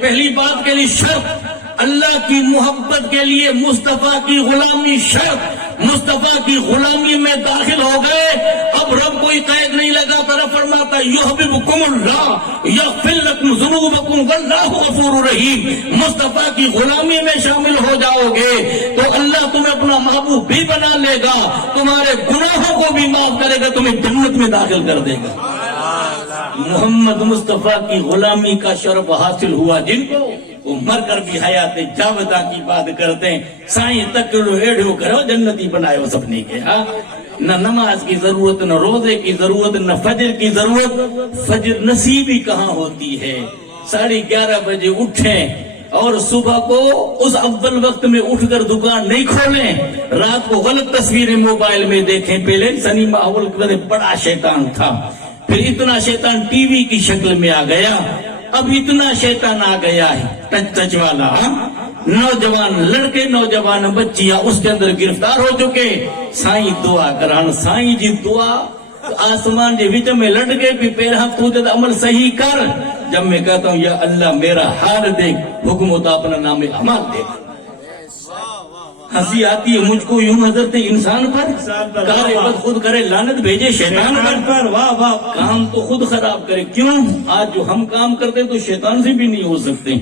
پہلی بات کے لیے شرط اللہ کی محبت کے لیے مصطفیٰ کی غلامی شرط، مصطفیٰ کی غلامی میں داخل ہو گئے، اب رب کوئی قید نہیں لگا، طرف فرماتا یحببکم اللہ یغفر لکم ذنوبکم واللہ غفور رحیم، مصطفیٰ کی غلامی میں شامل ہو جاؤ گے تو اللہ تمہیں اپنا محبوب بھی بنا لے گا، تمہارے گناہوں کو بھی معاف کرے گا، تمہیں جنت میں داخل کر دے گا۔ محمد مصطفیٰ کی غلامی کا شرف حاصل ہوا جن کو، وہ مر کر بھی حیات جاودہ کی بات کرتے ہیں، سائیں تکڑو ایڈو کرو جنتی بنائے ہو سپنے کے، ہاں نہ نماز کی ضرورت، نہ روزے کی ضرورت، نہ فجر کی ضرورت، فجر نصیب ہی کہاں ہوتی ہے، 11:30 بجے اٹھیں اور صبح کو اس اول وقت میں اٹھ کر دکان نہیں کھولیں، رات کو غلط تصویریں موبائل میں دیکھیں، پہلے سنیما ہال میں بڑا شیطان تھا، پھر اتنا شیطان ٹی وی کی شکل میں آ گیا، اب اتنا شیطان آ گیا ہے ٹچ ٹچ والا، نوجوان لڑکے نوجوان بچیاں اس کے اندر گرفتار ہو چکے، سائیں دعا کران، سائیں جی دعا آسمان جی وچ میں لٹ گئے بھی پیرا تو جد عمل صحیح کر، جب میں کہتا ہوں یا اللہ میرا حال دیکھ، حکم ہوتا اپنا نام اعمال دیکھ، ہنسی آتی ہے مجھ کو یوں حضرت انسان پر، کرے بد خود کرے لعنت بھیجے شیطان پر، واہ واہ کام تو خود خراب کرے، کیوں آج جو ہم کام کرتے تو شیطان سے بھی نہیں ہو سکتے،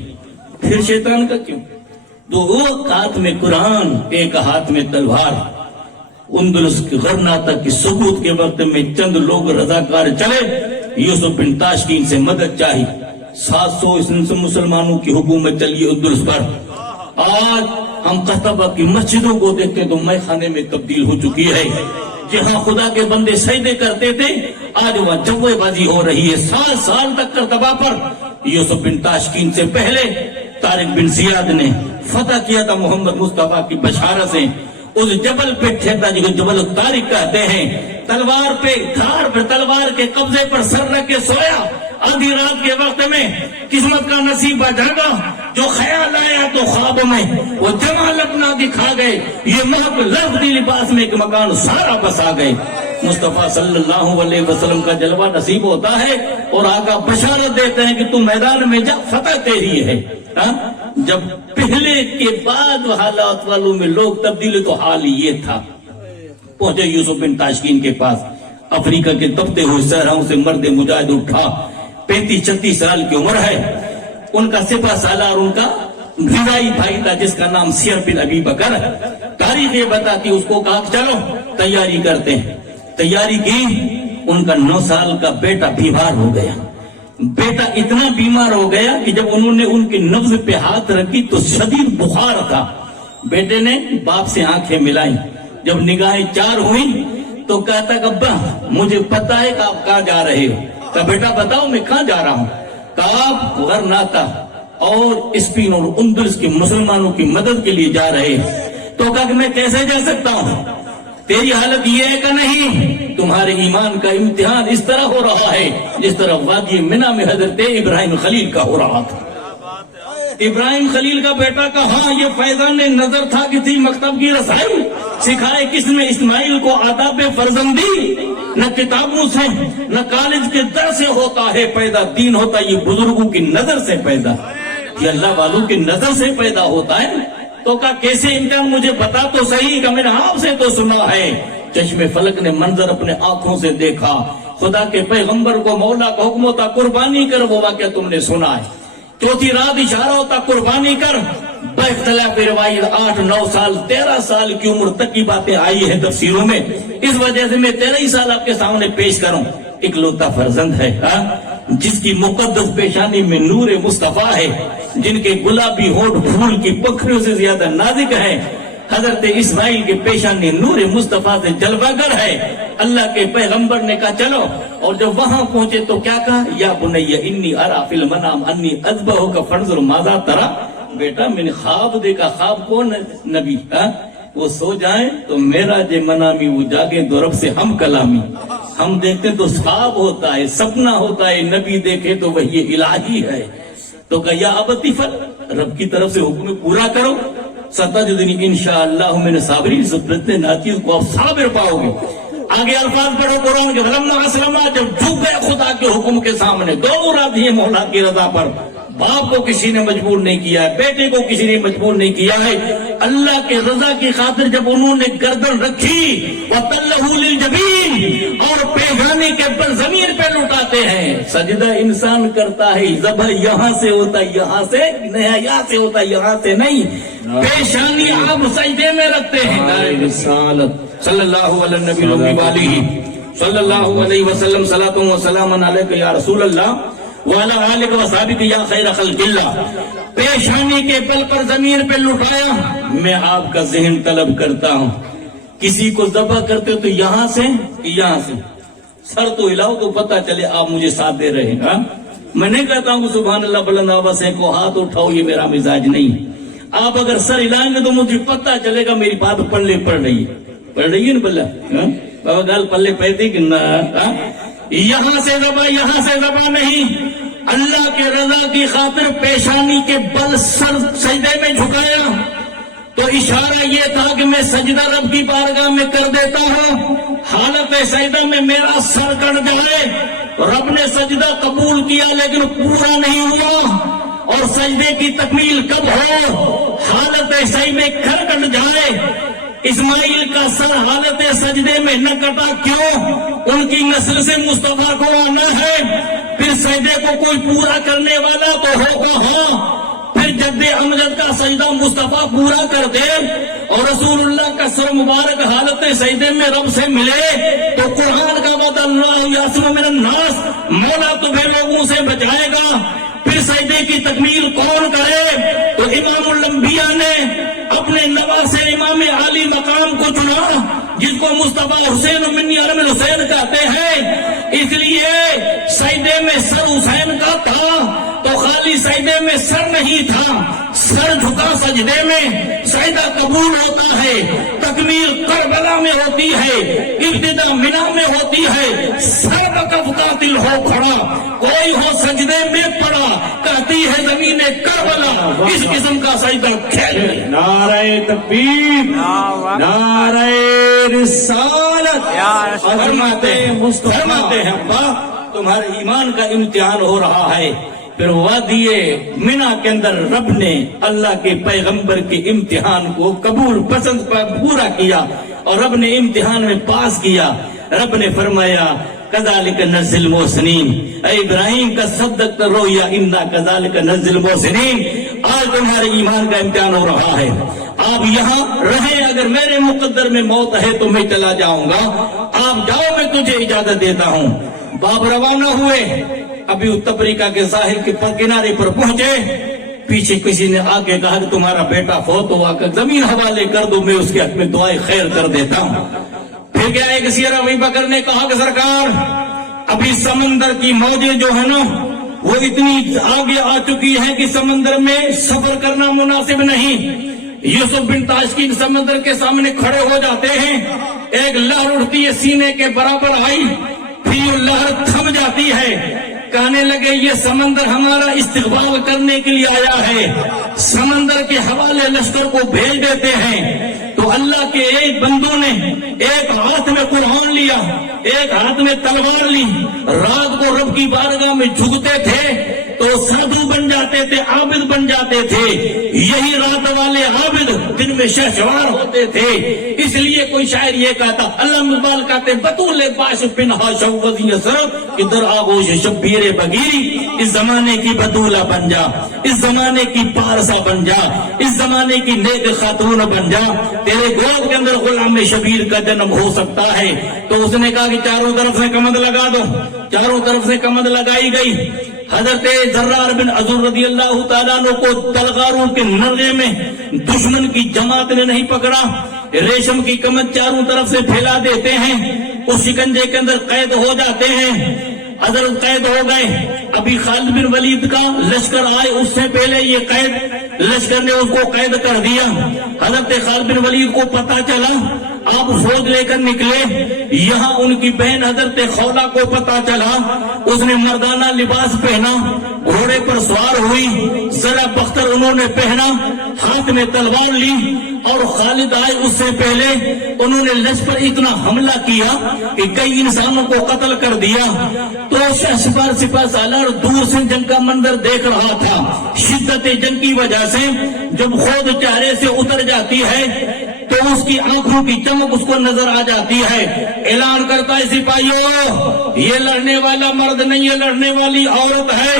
پھر شیطان کا کیوں؟ دو ہاتھ میں قرآن ایک ہاتھ میں تلوار، اندلس کی غرناطہ کی سقوط کے وقت میں چند لوگ رضاکار چلے، یوسف بن تاشکین سے مدد چاہی، 700 مسلمانوں کی حکومت چلی اندلس پر، آج ہم قطبہ کی مسجدوں کو دیکھتے تو مے خانے میں تبدیل ہو چکی ہے، جہاں خدا کے بندے سجدے کرتے تھے آج وہاں جوے بازی ہو رہی ہے، سال سال تک کرتبہ پر یوسف بن تاشکین سے پہلے طارق بن زیاد نے فتح کیا تھا محمد مصطفیٰ کی بشارت سے، اس جبل پہ ٹھہرتا جس کو جبل طارق کہتے ہیں، تلوار پہ دھار پہ تلوار کے قبضے پر سر رکھ کے سویا، آدھی رات کے وقت میں قسمت کا نصیب جاگا، جو خیال آیا تو خواب میں وہ جمال اپنا دکھا گئے، یہ محب لفظی لباس میں ایک مکان سارا بسا گئے، مصطفیٰ صلی اللہ علیہ وسلم کا جلوہ نصیب ہوتا ہے اور آقا بشارت دیتے ہیں کہ تم میدان میں جا فتح تیری ہے، جب پہلے کے بعد حالات والوں میں لوگ تبدیلی تو حال یہ تھا، پہنچے یوسف بن تاشکین کے پاس، افریقہ کے تپتے ہوئے صحراؤں سے مرد مجاہد اٹھا، 35-36 سال کی عمر ہے، ان کا سپہ سالار ان کا رضائی بھائی تھا جس کا نام سیر بن ابی بکر، تاریخ یہ بتاتی، اس کو کہا چلو تیاری کرتے ہیں، تیاری کی، ان کا 9 سال کا بیٹا بیمار ہو گیا، بیٹا اتنا بیمار ہو گیا کہ جب انہوں نے ان کی نبض پہ ہاتھ رکھی تو شدید بخار تھا. بیٹے نے باپ سے آنکھیں ملائی, جب نگاہیں چار ہوئیں تو کہتا کہ ابا مجھے پتا ہے کہ آپ کہاں جا رہے ہو. کہا بیٹا بتاؤ میں کہاں جا رہا ہوں. کہا آپ غرناطہ اور اسپین اور اندلس کے مسلمانوں کی مدد کے لیے جا رہے ہیں. تو کہا کہ میں کیسے جا سکتا ہوں, تیری حالت یہ ہے کہ نہیں, تمہارے ایمان کا امتحان اس طرح ہو رہا ہے جس طرح وادی منہ میں حضرت ابراہیم خلیل کا ہو رہا تھا. ابراہیم خلیل کا بیٹا کا ہاں یہ فیضان نظر تھا کہ تھی مکتب کی رسائی, سکھائے کس نے اسماعیل کو آداب فرزندی, نہ کتابوں سے نہ کالج کے در سے ہوتا ہے پیدا, دین ہوتا یہ بزرگوں کی نظر سے پیدا, یہ اللہ والوں کی نظر سے پیدا ہوتا ہے. تو کہا کیسے امتحان مجھے بتا تو صحیح, کہ میں نے آپ سے تو سنا ہے. چشم فلک نے منظر اپنے آنکھوں سے دیکھا, خدا کے پیغمبر کو مولا کا حکم ہوتا قربانی کر, وہ واقعہ تم نے سنا ہے. چوتھی رات اشارہ ہوتا قربانی کر, باختلاف روایت 8-9 سال 13 سال کی عمر تک کی باتیں آئی ہیں تفسیروں میں. اس وجہ سے میں 13 سال آپ کے سامنے پیش کروں. اکلوتا فرزند ہے جس کی مقدس پیشانی میں نور مصطفیٰ ہے, جن کے گلابی ہونٹ پھول کی پکھریوں سے زیادہ نازک ہے. حضرت اسماعیل کے پیشانی نور مصطفیٰ سے جلوہ گر ہے. اللہ کے پیغمبر نے کہا چلو, اور جب وہاں پہنچے تو کیا کہا, یا بنی انی ارا فی المنام انی اذبحک فانظر ماذا تری. بیٹا میں نے خواب دیکھا. خواب کون نبی, وہ سو جائیں تو میرا جے منامی, وہ جاگے تو رب سے ہم کلامی. ہم دیکھتے تو خواب ہوتا ہے, سپنا ہوتا ہے, نبی دیکھے تو وہی الہی ہے. تو کہا یا ابتی فل, رب کی طرف سے حکم پورا کرو, ستجدنی انشاءاللہ من الصابرین, سبرت ناچیز کو آپ صابر پاؤ گے. آگے الفاظ پڑھو قرآن کے, فلما اسلم, جب جھک گئے خدا کے حکم کے سامنے, دو مراد یہ مولا کی رضا پر. باپ کو کسی نے مجبور نہیں کیا ہے, بیٹے کو کسی نے مجبور نہیں کیا ہے. اللہ کے رضا کی خاطر جب انہوں نے گردن رکھی, وَتَلَّهُ لِلْجَبِينِ, اور پیغانے کے بل زمین پہ لٹاتے ہیں. سجدہ انسان کرتا ہے, ذبح یہاں سے ہوتا ہے, یہاں سے نہیں, یہاں سے ہوتا ہے, یہاں سے نہیں. پیشانی آپ سجدے میں رکھتے ہیں. رسالت صلی اللہ علیہ نبی الامی صلی اللہ علیہ وسلم, صلاۃ و سلام علیک یا رسول اللہ وعلی آلک و صحابک یا خیر خلق اللہ. پیشانی کے بل پر زمین پہ لٹایا. میں آپ کا ذہن طلب کرتا ہوں, کسی کو ذبح کرتے تو یہاں سے یہاں سے, سر تو ہلاؤ تو پتہ چلے آپ مجھے ساتھ دے رہے ہیں. میں نہیں کہتا ہوں کہ سبحان اللہ بلند آواز سے کو ہاتھ اٹھاؤ, یہ میرا مزاج نہیں. آپ اگر سر ہلائیں گے تو مجھے پتہ چلے گا میری بات پلے پڑ رہی ہے نا بلا. بابا گال پلے پڑتی کہ نہ, یہاں سے ذبح یہاں سے ذبح نہیں. اللہ کے رضا کی خاطر پیشانی کے بل سر سجدے میں جھکایا. تو اشارہ یہ تھا کہ میں سجدہ رب کی بارگاہ میں کر دیتا ہوں, حالت سجدہ میں میرا سر کٹ جائے. رب نے سجدہ قبول کیا لیکن پورا نہیں ہوا, اور سجدے کی تکمیل کب ہو, حالت سجدے میں کھر کٹ جائے. اسماعیل کا سر حالت سجدے میں نہ کٹا, کیوں؟ ان کی نسل سے مصطفیٰ کو آنا ہے. پھر سجدے کو کوئی پورا کرنے والا تو ہوگا. ہاں, پھر جد امجد کا سجدہ مصطفیٰ پورا کر دے اور رسول اللہ کا سر مبارک حالت سجدے میں رب سے ملے تو قرآن کا وعدہ اللہ یعصمک من الناس, مولا تمہیں لوگوں سے بچائے گا. پھر سجدے کی تکمیل کون کرے؟ تو امام الانبیاء نے اپنے نواسے امام عالی مقام کو چنا, جس کو مصطفیٰ حسین منی عرم الحسین کہتے ہیں. اس لیے سجدے میں سر حسین کا تھا تو خالی سجدے میں سر نہیں تھا, سر جھکا سجدے میں, سجدہ قبول ہوتا ہے. تکمیل کربلا میں ہوتی ہے, ابتدا منہ میں ہوتی ہے. سر وقف قاتل ہو کھڑا, کوئی ہو سجدے میں پڑا, کہتی ہے زمین کربلا. اس قسم کا سجدہ کھیل. نعرہ تکبیر, نعرہ رسالت. فرماتے ہیں ابا تمہارے ایمان کا امتحان ہو رہا ہے. پھر وادی منہ کے اندر رب نے اللہ کے پیغمبر کے امتحان کو قبول پسند پر پورا کیا اور رب نے امتحان میں پاس کیا. رب نے فرمایا کذالک نزل المحسنین, اے ابراہیم کا صدقت رؤیا انا کذالک نزل المحسنین. آج تمہارے ایمان کا امتحان ہو رہا ہے. آپ یہاں رہیں, اگر میرے مقدر میں موت ہے تو میں چلا جاؤں گا. آپ جاؤ, میں تجھے اجازت دیتا ہوں. باپ روانہ ہوئے, ابھی تبریکہ کے ساحل کے کنارے پر پہنچے، پیچھے کسی نے آگے کہا کہ تمہارا بیٹا فوت ہوا، کہ زمین حوالے کر دو، میں اس کے حق میں دعائیں خیر کر دیتا ہوں۔ پھر کیا ایک سیرہ ابو بکر نے کہا کہ سرکار ابھی سمندر کی موجیں جو ہے نا وہ اتنی آگے آ چکی ہے کہ سمندر میں سفر کرنا مناسب نہیں۔ یوسف بن تاشکین سمندر کے سامنے کھڑے ہو جاتے ہیں، ایک لہر اٹھتی ہے سینے کے برابر آئی، پھر یہ لہر تھم جاتی ہے، کہنے لگے یہ سمندر ہمارا استقبال کرنے کے لیے آیا ہے، سمندر کے حوالے لشکر کو بھیج دیتے ہیں۔ تو اللہ کے ایک بندوں نے ایک ہاتھ میں قرآن لیا، ایک ہاتھ میں تلوار لی، رات کو رب کی بارگاہ میں جھکتے تھے تو سادھو بن جاتے تھے، عابد بن جاتے تھے۔ یہی رات والے عابد دن میں شہسوار ہوتے تھے۔ اس لیے کوئی شاعر یہ کہتا، اللہ مقبال کہتے بطول باش پنہا شوقی سرب ادھر آگوش شبیر بگیری، اس زمانے کی بطولہ بن جا، اس زمانے کی پارسا بن جا، اس زمانے کی نیک خاتون بن جا، تیرے گود کے اندر غلام شبیر کا جنم ہو سکتا ہے۔ تو اس نے کہا کہ چاروں طرف سے کمند لگا دو، چاروں طرف سے کمند لگائی گئی۔ حضرت زرار بن عذر رضی اللہ تعالیٰ عنہ کو تلغاروں کے نرغے میں دشمن کی جماعت نے نہیں پکڑا، ریشم کی کمند چاروں طرف سے پھیلا دیتے ہیں، اس شکنجے کے اندر قید ہو جاتے ہیں۔ حضرت قید ہو گئے، ابھی خالد بن ولید کا لشکر آئے اس سے پہلے یہ قید لشکر نے اس کو قید کر دیا۔ حضرت خالد بن ولید کو پتا چلا، آپ فوج لے کر نکلے، یہاں ان کی بہن حضرت خولا کو پتا چلا، اس نے مردانہ لباس پہنا، گھوڑے پر سوار ہوئی، زرہ بختر انہوں نے پہنا، ہاتھ میں تلوار لی، اور خالد آئے اس سے پہلے انہوں نے لشکر پر اتنا حملہ کیا کہ کئی انسانوں کو قتل کر دیا۔ تو سپاہ سالار دور سے جنگ کا منظر دیکھ رہا تھا، شدت جنگ کی وجہ سے جب خود چہرے سے اتر جاتی ہے تو اس کی آنکھوں کی چمک اس کو نظر آ جاتی ہے۔ اعلان کرتا ہے سپاہیوں، یہ لڑنے والا مرد نہیں، یہ لڑنے والی عورت ہے،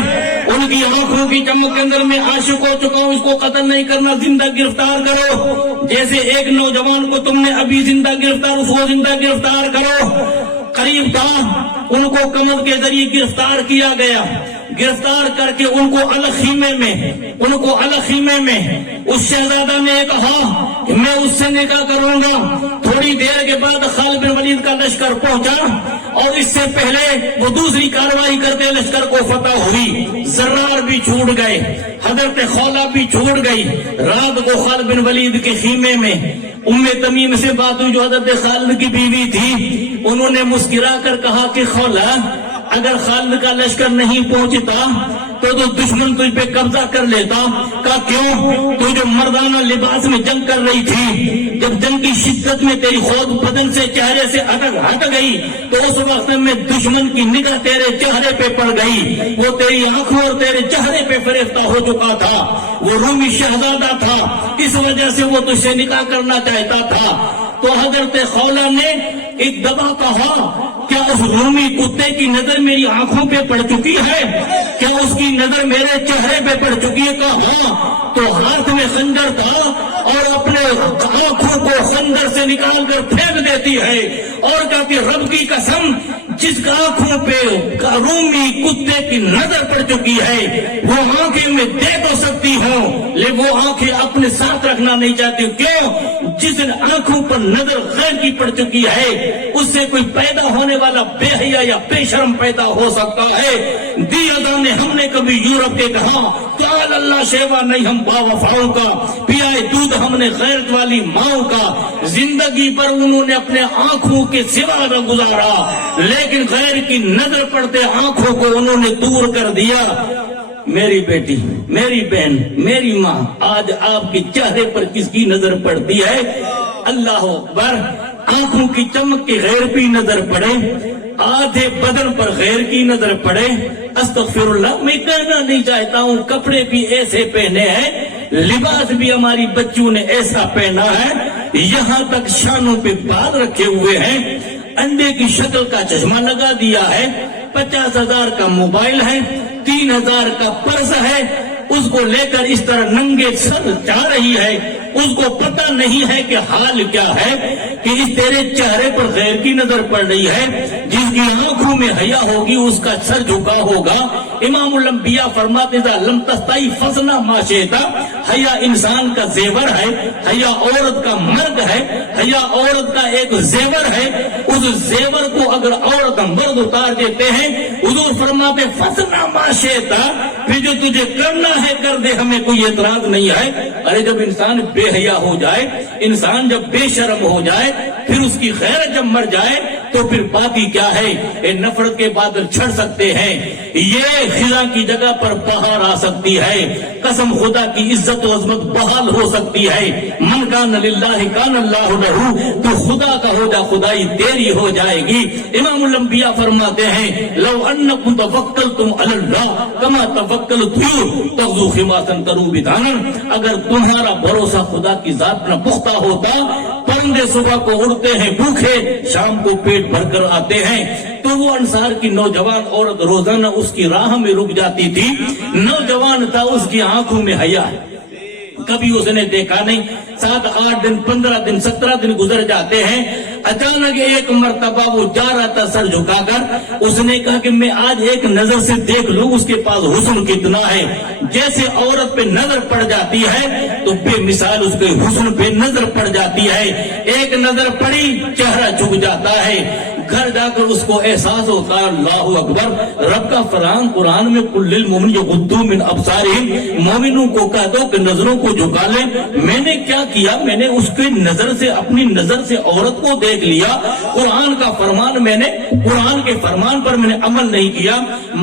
ان کی آنکھوں کی چمک کے اندر میں عاشق ہو چکا ہوں، اس کو قتل نہیں کرنا، زندہ گرفتار کرو۔ جیسے ایک نوجوان کو تم نے ابھی زندہ گرفتار، اس کو زندہ گرفتار کرو۔ قریب تھا، ان کو کمر کے ذریعے گرفتار کیا گیا، گرفتار کر کے ان کو الگ خیمے میں اس شہزادہ نے کہا کہ میں اس سے نکاح کروں گا۔ تھوڑی دیر کے بعد خالد بن ولید کا لشکر پہنچا، اور اس سے پہلے وہ دوسری کارروائی کرتے لشکر کو فتح ہوئی، زرار بھی چھوٹ گئے، حضرت خولا بھی چھوٹ گئی۔ رات کو خالد بن ولید کے خیمے میں ام تمیم سے بات ہوئی جو حضرت خالد کی بیوی تھی، انہوں نے مسکرا کر کہا کہ خولا اگر خالد کا لشکر نہیں پہنچتا تو دشمن تجھ پہ قبضہ کر لیتا۔ کہا کیوں؟ تو جو مردانہ لباس میں جنگ کر رہی تھی، جب جنگ کی شدت میں تیری خود بدن سے چہرے سے ہٹ گئی تو اس وقت میں دشمن کی نگاہ تیرے چہرے پہ پڑ گئی، وہ تیری آنکھوں اور تیرے چہرے پہ فریفتہ ہو چکا تھا، وہ رومی شہزادہ تھا، اس وجہ سے وہ تجھ سے نکاح کرنا چاہتا تھا۔ تو حضرت خولا نے ایک دبا کہا، کیا اس رومی کتے کی نظر میری آنکھوں پہ پڑ چکی ہے؟ کیا اس کی نظر میرے چہرے پہ پڑ چکی ہے؟ کہا ہاں۔ تو ہاتھ میں خنجر تھا اور اپنے آنکھوں کو خنجر سے نکال کر پھینک دیتی ہے اور کہتی رب کی قسم، جس آنکھوں پہ رومی کتے کی نظر پڑ چکی ہے وہ آنکھیں میں دے تو سکتی ہوں لیکن وہ آنکھیں اپنے ساتھ رکھنا نہیں چاہتی۔ کیوں؟ جس آنکھوں پر نظر غیر کی پڑ چکی ہے اس سے کوئی پیدا ہونے والا بے حیا یا بے شرم پیدا ہو سکتا ہے۔ دی ادا نے ہم نے کبھی یورپ کے کہا قال اللہ شیوا نہیں، ہم با وفاؤں کا پیائے دودھ ہم نے غیرت والی ماؤں کا۔ زندگی پر انہوں نے اپنے آنکھوں کے سوا نہ گزارا لیکن غیر کی نظر پڑتے آنکھوں کو انہوں نے دور کر دیا۔ میری بیٹی، میری بہن، میری ماں، آج آپ کے چہرے پر کس کی نظر پڑتی ہے؟ اللہ اکبر۔ آنکھوں کی چمک کی غیر کی نظر پڑے، آدھے بدن پر غیر کی نظر پڑے، استغفر اللہ۔ میں کہنا نہیں چاہتا ہوں کپڑے بھی ایسے پہنے ہیں، لباس بھی ہماری بچوں نے ایسا پہنا ہے، یہاں تک شانوں پہ بال رکھے ہوئے ہیں، انڈے کی شکل کا چشمہ لگا دیا ہے، 50,000 کا موبائل ہے، 3,000 کا پرس ہے، اس کو لے کر اس طرح ننگے سر جا رہی ہے۔ اس کو پتہ نہیں ہے کہ حال کیا ہے کہ اس تیرے چہرے پر غیر کی نظر پڑ رہی ہے، جس کی آنکھوں میں حیا ہوگی اس کا سر جھکا ہوگا۔ امام الانبیاء فرماتے ہیں لم تستطیع فصنع ما شئت، حیا انسان کا زیور ہے، حیا عورت کا مرد ہے، حیا عورت کا ایک زیور ہے، اس زیور کو اگر عورت مرد اتار دیتے ہیں، حضور فرماتے فصنع ما شئت، پھر جو تجھے کرنا ہے کر دے، ہمیں کوئی اعتراض نہیں ہے۔ ارے جب انسان بے حیا ہو جائے، انسان جب بے شرم ہو جائے، پھر اس کی غیرت جب مر جائے تو پھر بات ہی کیا ہے؟ اے نفرت کے بادل چھڑ سکتے ہیں، یہ خزاں کی جگہ پر بہار آ سکتی ہے، قسم خدا کی عزت و عظمت بحال ہو سکتی ہے۔ من کان للہ کان اللہ لہ، تو خدا کا ہو جا خدائی تیری ہو جائے گی۔ امام الانبیاء فرماتے ہیں لو انکم توکلتم علی اللہ کما توکل الطیور تغدو خماسا تروح بطانا، اگر تمہارا بھروسہ خدا کی ذات پر پختہ ہوتا، پرندے صبح کو اڑتے ہیں بھوکے، شام کو پیٹ بھر کر آتے ہیں، تو وہ انصار کی نوجوان عورت روزانہ اس کی راہ میں رک جاتی تھی۔ نوجوان تھا، اس کی آنکھوں میں حیا، کبھی اس نے دیکھا نہیں۔ 7 8 دن 15 دن 17 دن گزر جاتے ہیں، اچانک ایک مرتبہ وہ جا رہا تھا سر جھکا کر، اس نے کہا کہ میں آج ایک نظر سے دیکھ لوں اس کے پاس حسن کتنا ہے۔ جیسے عورت پہ نظر پڑ جاتی ہے تو بے مثال اس کے حسن پہ نظر پڑ جاتی ہے، ایک نظر پڑی چہرہ جھک جاتا ہے۔ گھر جا کر اس کو احساس ہوتا ہے اللہ اکبر، رب کا فرمان قرآن میں قل للمؤمنین یغضوا من ابصارہم، مومنوں کو کہہ دو کہ نظروں کو جھکا لیں۔ میں نے کیا کیا؟ میں نے اس کے نظر سے، اپنی نظر سے عورت کو دیکھ لیا۔ قرآن کا فرمان، میں نے قرآن کے فرمان پر میں نے عمل نہیں کیا،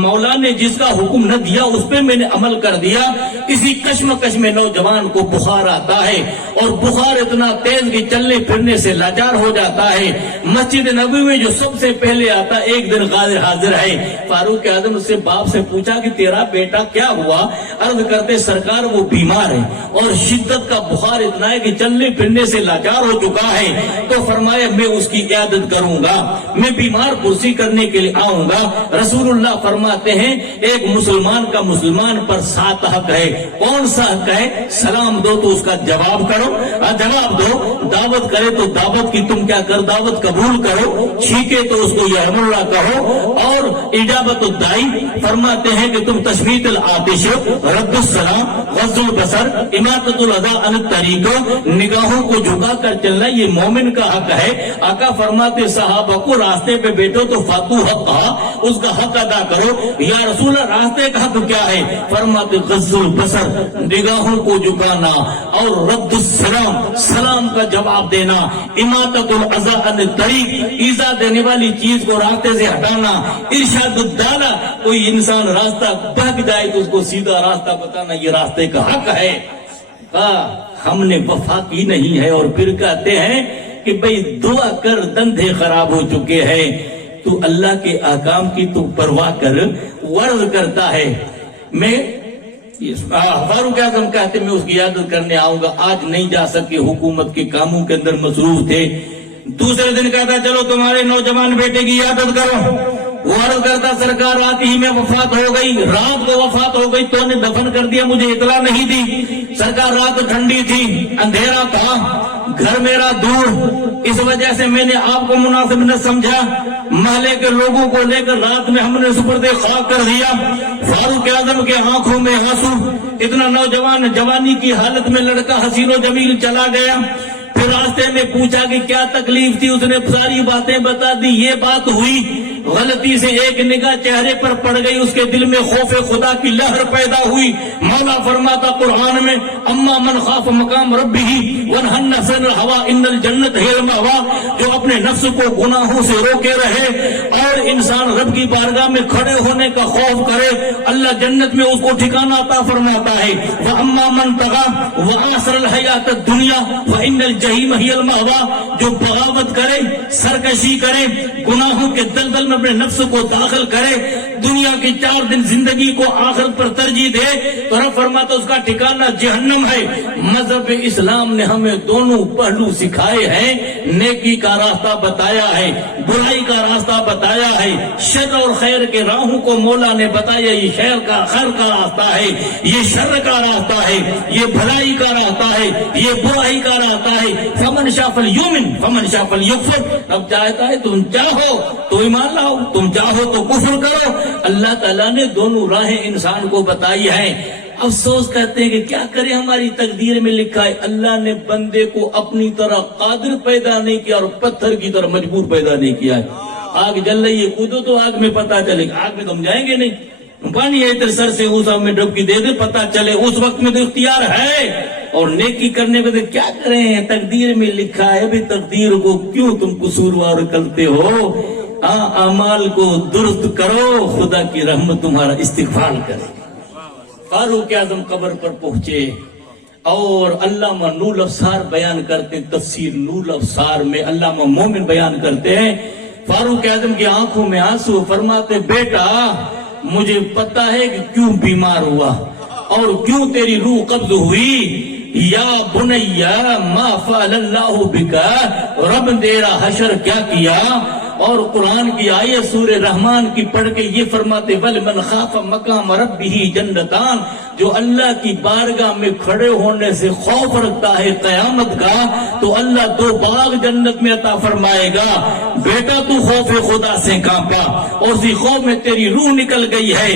مولا نے جس کا حکم نہ دیا اس پہ میں نے عمل کر دیا۔ اسی کشمکش میں نوجوان کو بخار آتا ہے، اور بخار اتنا تیز کہ چلنے پھرنے سے لاچار ہو جاتا ہے۔ مسجد نبوی میں جو سب سے پہلے آتا، ایک دن غازر حاضر ہے، فاروق اعظم اس سے باپ سے پوچھا کہ تیرا بیٹا کیا ہوا؟ عرض کرتے سرکار وہ بیمار ہے اور شدت کا بخار اتنا ہے کہ چلنے پھرنے سے لاچار ہو چکا ہے۔ تو فرمایا میں اس کی عیادت کروں گا، میں بیمار پرسی کرنے کے لیے آؤں گا۔ رسول اللہ فرماتے ہیں ایک مسلمان کا مسلمان پر 7 حق ہے۔ کون سا حق ہے؟ سلام دو تو اس کا جواب کرو، جواب دو، دعوت کرے تو دعوت کی تم کیا کر دعوت قبول کرو، چھینکے تو اس کو یرحم اللہ کہو، اور اجابت الدائی فرماتے ہیں کہ تم تشمیت العاطش، رد السلام، غض البصر، اماطۃ الاذی عن الطریق، نگاہوں کو جھکا کر چلنا یہ مومن کا حق ہے۔ آقا فرماتے صحابہ کو راستے پہ بیٹھو تو فاتو حق، اس کا حق ادا کرو۔ یا رسول اللہ راستے کا حق کیا ہے؟ فرماتے غض البصر، نگاہوں کو جھکانا، اور رد السلام، سلام کا جواب دینا، اماطۃ الاذی عن الطریق، ایذا دینے والی چیز کو راستے سے ہٹانا، ارشاد الدالہ، کوئی انسان راستہ بھٹک جائے تو اس کو سیدھا راستہ بتانا، یہ راستے کا حق ہے۔ ہم نے وفا کی نہیں ہے، اور پھر کہتے ہیں کہ بھئی دعا کر دندے خراب ہو چکے ہیں، تو اللہ کے احکام کی تو پرواہ کر، ورد کرتا ہے۔ میں فاروق اعظم کہتے میں اس کی عیادت کرنے آؤں گا، آج نہیں جا سکے، حکومت کے کاموں کے اندر مصروف تھے۔ دوسرے دن کہتا چلو تمہارے نوجوان بیٹے کی عیادت کرو، وہ عرض کرتا سرکار رات ہی میں وفات ہو گئی، رات کو وفات ہو گئی، تو نے دفن کر دیا، مجھے اطلاع نہیں دی۔ سرکار رات ٹھنڈی تھی، اندھیرا تھا، گھر میرا دور، اس وجہ سے میں نے آپ کو مناسب نہ سمجھا، محلے کے لوگوں کو لے کر رات میں ہم نے سپرد خاک کر دیا۔ فاروق اعظم کے آنکھوں میں آنسو، اتنا نوجوان جوانی کی حالت میں لڑکا حسین و جمیل چلا گیا۔ پھر راستے میں پوچھا کہ کیا تکلیف تھی، اس نے ساری باتیں بتا دی۔ یہ بات ہوئی، غلطی سے ایک نگاہ چہرے پر پڑ گئی، اس کے دل میں خوف خدا کی لہر پیدا ہوئی۔ مولا فرماتا قرآن میں اما من خاف مقام ربہ ونہى النفس عن الہوى ان الجنت هی المأوى، جو اپنے نفس کو گناہوں سے روکے رہے اور انسان رب کی بارگاہ میں کھڑے ہونے کا خوف کرے، اللہ جنت میں اس کو ٹھکانہ عطا فرماتا ہے۔ واما من طغى وآثر الحیات الدنیا فان الجحیم هی المأوى، جو بغاوت کرے، سرکشی کرے، گناہوں کے دلدل میں اپنے نفس کو داخل کرے، دنیا کی 4 دن زندگی کو آخرت پر ترجیح دے، تو رب فرماتا اس کا ٹھکانہ جہنم ہے۔ مذہب اسلام نے ہمیں دونوں پہلو سکھائے ہیں، نیکی کا راستہ بتایا ہے، برائی کا راستہ بتایا ہے، شر اور خیر کے راہوں کو مولا نے بتایا، یہ خیر کا راستہ ہے، یہ شر کا راستہ ہے، یہ بھلائی کا راستہ ہے، یہ برائی کا راستہ ہے۔ فمن شاء فلیؤمن فمن شاء فلیکفر، اب چاہتا ہے تم چاہو تو ایمان لاؤ، تم چاہو تو کفر کرو۔ اللہ تعالیٰ نے دونوں راہیں انسان کو بتائی ہیں۔ افسوس کرتے ہیں کہ کیا کریں، ہماری تقدیر میں لکھا ہے اللہ نے بندے کو اپنی طرح قادر پیدا نہیں کیا اور پتھر کی طرح مجبور پیدا نہیں کیا ہے۔ آگ جل رہی ہے، کودو تو آگ میں پتہ چلے گا، آگ میں تم جائیں گے نہیں، پانی ہے ادھر سر سے اس آگ میں ڈبکی دے دے پتہ چلے، اس وقت میں تو اختیار ہے اور نیکی کرنے کو کیا کریں، تقدیر میں لکھا ہے۔ ابھی تقدیر کو کیوں تم قصوروار کرتے ہو؟ اعمال کو درست کرو، خدا کی رحمت تمہارا استقبال کرے۔ فاروق اعظم قبر پر پہنچے اور علامہ نور الافسار بیان کرتے، تفسیر نور الافسار میں علامہ مومن بیان کرتے ہیں، فاروق اعظم کی آنکھوں میں آنسو، فرماتے بیٹا مجھے پتا ہے کہ کیوں بیمار ہوا اور کیوں تیری روح قبض ہوئی۔ یا بنیا ما فعل اللہ بکا، رب تیرا حشر کیا کیا؟ اور قرآن کی آیت سورہ رحمان کی پڑھ کے یہ فرماتے وَلْمَنْ خَافَ مَقَامَ رَبِّهِ جَنَّتَانِ، جو اللہ کی بارگاہ میں کھڑے ہونے سے خوف رکھتا ہے قیامت کا تو اللہ 2 باغ جنت میں عطا فرمائے گا۔ بیٹا تو خوف خدا سے کانپا اور اسی خوف میں تیری روح نکل گئی ہے،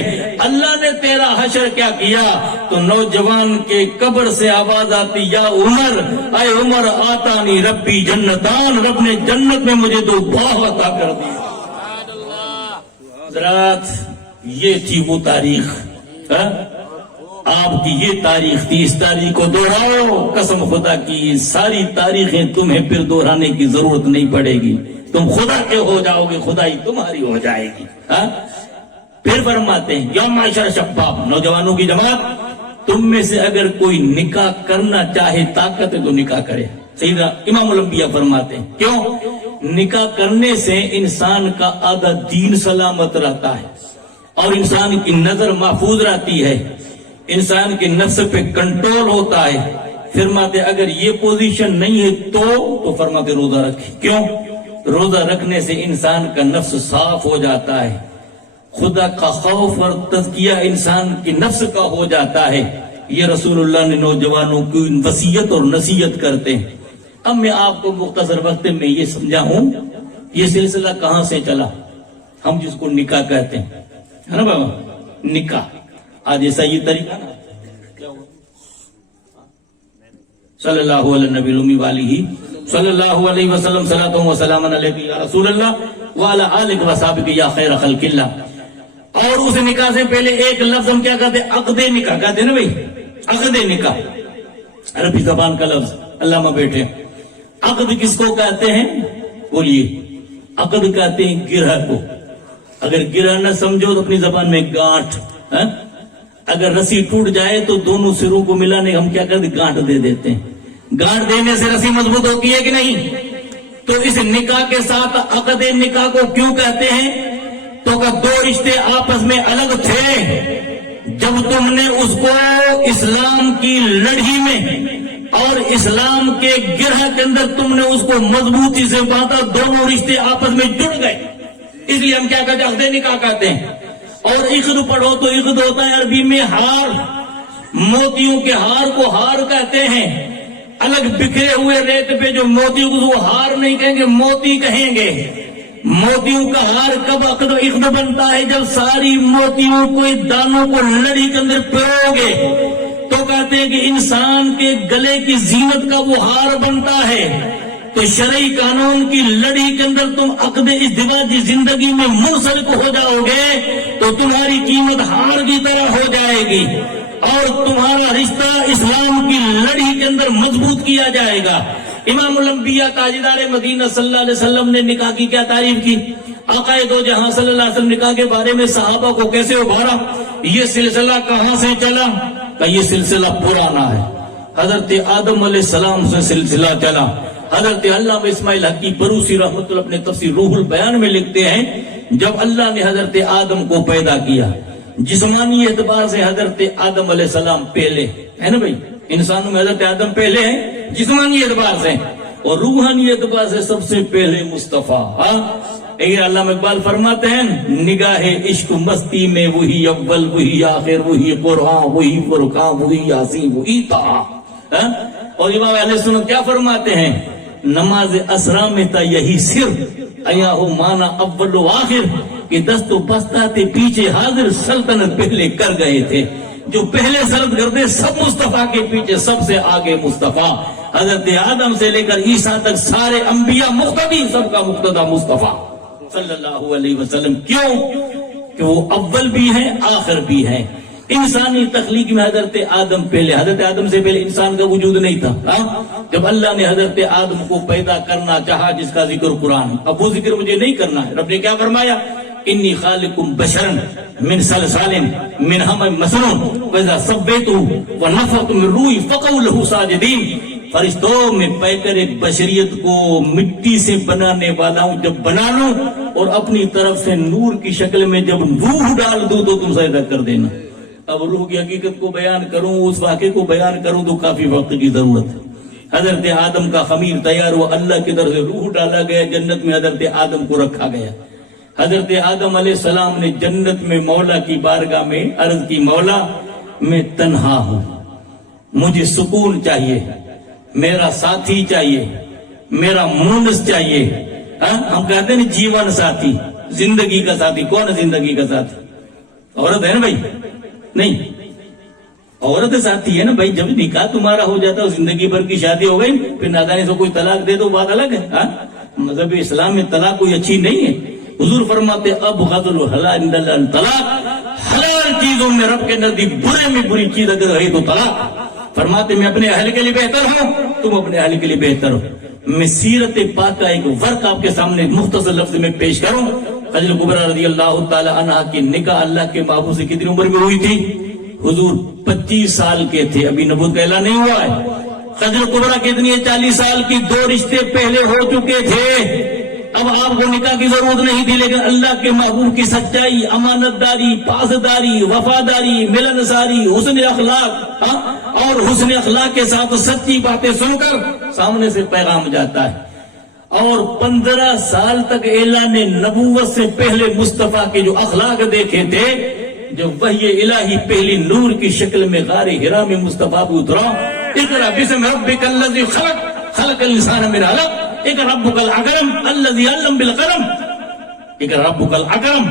اللہ نے تیرا حشر کیا کیا؟ تو نوجوان کے قبر سے آواز آتی یا عمر، اے عمر آتانی ربی جنتان، رب نے جنت میں مجھے 2 باغ عطا کر دی۔ حضرات یہ تھی وہ تاریخ، آپ کی یہ تاریخ تھی، اس تاریخ کو دوہراؤ، قسم خدا کی ساری تاریخیں تمہیں پھر دہرانے کی ضرورت نہیں پڑے گی، تم خدا کے ہو جاؤ گے، خدائی تمہاری ہو جائے گی۔ پھر فرماتے ہیں یا معاشر شباب، نوجوانوں کی جماعت، تم میں سے اگر کوئی نکاح کرنا چاہے، طاقت ہے تو نکاح کرے۔ سیدنا امام الانبیاء فرماتے ہیں کیوں؟ نکاح کرنے سے انسان کا آدھا دین سلامت رہتا ہے اور انسان کی نظر محفوظ رہتی ہے، انسان کے نفس پہ کنٹرول ہوتا ہے۔ فرماتے اگر یہ پوزیشن نہیں ہے تو فرماتے روزہ رکھے۔ کیوں؟ روزہ رکھنے سے انسان کا نفس صاف ہو جاتا ہے، خدا کا خوف اور تزکیہ انسان کے نفس کا ہو جاتا ہے۔ یہ رسول اللہ نے نوجوانوں کی وصیت اور نصیحت کرتے ہیں۔ اب میں آپ کو مختصر وقت میں یہ سمجھاؤں یہ سلسلہ کہاں سے چلا، ہم جس کو نکاح کہتے ہیں، ہے نا بابا، نکاح آج ایسا یہ طریقہ نا صلی اللہ علیہ نبی الامی والی صلی اللہ علیہ وسلم صلاۃ و سلام علیہ یا رسول اللہ وعلی آلہ وصحبہ یا خیر خلق اللہ۔ اور اس نکاح سے پہلے ایک لفظ ہم کیا کہتے ہیں؟ عقد نکاح کہتے ہیں نا بھائی، عقد نکاح عربی زبان کا لفظ، علامہ بیٹھے۔ عقد کس کو کہتے ہیں بولیے؟ عقد کہتے ہیں گرہ کو، اگر گرہ نہ سمجھو تو اپنی زبان میں گانٹھ، اگر رسی ٹوٹ جائے تو دونوں سروں کو ملانے ہم کیا کرتے؟ گانٹھ دے دیتے ہیں۔ گانٹھ دینے سے رسی مضبوط ہوتی ہے کہ نہیں؟ تو اس نکاح کے ساتھ عقد نکاح کو کیوں کہتے ہیں؟ تو کہ 2 رشتے آپس میں الگ تھے، جب تم نے اس کو اسلام کی لڑھی میں اور اسلام کے گرہ کے اندر تم نے اس کو مضبوطی سے باندھا، دونوں رشتے آپس میں جڑ گئے، اس لیے ہم کیا کہتے ہیں؟ عقد نکاح کہتے ہیں۔ اور عقد پڑھو تو عقد ہوتا ہے عربی میں ہار، موتیوں کے ہار کو ہار کہتے ہیں۔ الگ بکھرے ہوئے ریت پہ جو موتیوں کو وہ ہار نہیں کہیں گے، موتی کہیں گے۔ موتیوں کا ہار کب عقد بنتا ہے؟ جب ساری موتیوں کو دانوں کو لڑی کے اندر پرو گے تو کہتے ہیں کہ انسان کے گلے کی زینت کا وہ ہار بنتا ہے۔ تو شرعی قانون کی لڑی کے اندر تم عقد ازدواجی زندگی میں منسلک ہو جاؤ گے تو تمہاری قیمت ہار کی طرح ہو جائے گی اور تمہارا رشتہ اسلام کی لڑی کے اندر مضبوط کیا جائے گا۔ امام الانبیاء تاجدار مدینہ صلی اللہ علیہ وسلم نے نکاح کی کیا تعریف کی؟ آقا دو جہاں صلی اللہ علیہ وسلم نکاح کے بارے میں صحابہ کو کیسے ابھارا؟ یہ سلسلہ کہاں سے چلا؟ کہ یہ سلسلہ پرانا ہے، حضرت آدم علیہ السلام سے سلسلہ چلا۔ حضرت علامہ اسماعیل حقی بروسی رحمۃ اللہ اپنے تفسیر روح البیان میں لکھتے ہیں جب اللہ نے حضرت آدم کو پیدا کیا، جسمانی اعتبار سے حضرت آدم علیہ السلام پہلے ہے نا بھائی، انسانوں میں حضرت آدم پہلے ہیں جسمانی اعتبار سے، اور روحانی اعتبار سے سب سے پہلے مصطفیٰ۔ لیکن علامہ اقبال فرماتے ہیں نگاہ عشق مستی میں وہی اول وہی آخر وہی قرآن وہی فرقان وہی یاسین وہی طہ. اور امام اہل سنت کیا فرماتے ہیں نماز اسرا میں تھا یہی سر ایا ہو مانا اول و آخر کہ دست و بستہ تھے پیچھے حاضر سلطنت پہلے کر گئے تھے. جو پہلے سلط کرتے سب مصطفیٰ کے پیچھے سب سے آگے مصطفیٰ. حضرت آدم سے لے کر عیسیٰ تک سارے انبیاء مقتدی سب کا مقتدی مصطفیٰ صلی اللہ علیہ وسلم. کیوں کہ وہ اول بھی ہیں آخر بھی ہیں. انسانی تخلیق میں حضرت آدم پہلے, حضرت آدم سے پہلے انسان کا وجود نہیں تھا. جب اللہ نے حضرت آدم کو پیدا کرنا چاہا جس کا ذکر قرآن, اب وہ ذکر مجھے نہیں کرنا ہے, رب نے کیا فرمایا انی خالقکم بشرا من صلصال من حمأ مسنون واذا سویتہ ونفخت من روحی فقعوا لہ ساجدین. فرشتوں میں پیکر بشریت کو مٹی سے بنانے والا ہوں, جب بنا لوں اور اپنی طرف سے نور کی شکل میں جب روح ڈال دوں تو تم سجدہ کر دینا. اب روح کی حقیقت کو بیان کروں, اس واقعے کو بیان کروں تو کافی وقت کی ضرورت ہے. حضرت آدم کا خمیر تیار ہوا, اللہ کی طرف سے روح ڈالا گیا, جنت میں حضرت آدم کو رکھا گیا. حضرت آدم علیہ السلام نے جنت میں مولا کی بارگاہ میں عرض کی مولا میں تنہا ہوں, مجھے سکون چاہیے, میرا ساتھی چاہیے, میرا مونس چاہیے. ہم کہتے ہیں جیون ساتھی, زندگی کا ساتھی. کون ہے زندگی کا ساتھی؟ عورت ہے نا بھائی, نہیں عورت ساتھی ہے نا بھائی. جب نکاح تمہارا ہو جاتا ہے زندگی بھر کی شادی ہو گئی, پھر نادانی سے کوئی طلاق دے دو بات الگ ہے. مذہب اسلام میں طلاق کوئی اچھی نہیں ہے. حضور فرماتے اب غضل حلال طلاق, حلال چیزوں میں رب کے نزدیک برے میں بری چیز اگر رہی تو طلاق. فرماتے میں اپنے اہل کے لیے بہتر ہوں, تم اپنے اہل کے لیے بہتر ہو. میں سیرت پاک کا ایک ورق آپ کے سامنے مختصر لفظ میں پیش کروں. خدیجہ کبریٰ رضی اللہ تعالی عنہا کی نکاح اللہ کے محبوب سے کتنی عمر میں ہوئی تھی؟ حضور 25 سال کے تھے, ابھی نبوت کا اعلان نہیں ہوا ہے. خدیجہ کبریٰ کتنی ہے؟ 40 سال کی. 2 رشتے پہلے ہو چکے تھے, اب آپ کو نکاح کی ضرورت نہیں تھی. لیکن اللہ کے محبوب کی سچائی, امانت داری, پاسداری, وفاداری, ملنساری, حسن اخلاق اور حسن اخلاق کے ساتھ سچی باتیں سن کر سامنے سے پیغام جاتا ہے. اور 15 سال تک اعلان نبوت سے پہلے مصطفیٰ کے جو اخلاق دیکھے تھے, جب وحی الہی پہلی نور کی شکل میں غار حرا میں مصطفیٰ کو اترا, اقرأ باسم ربک الذی خلق خلق الانسان من علق اقرأ ربک الاکرم الذی علم بالقلم. اقرأ ربک الاکرم,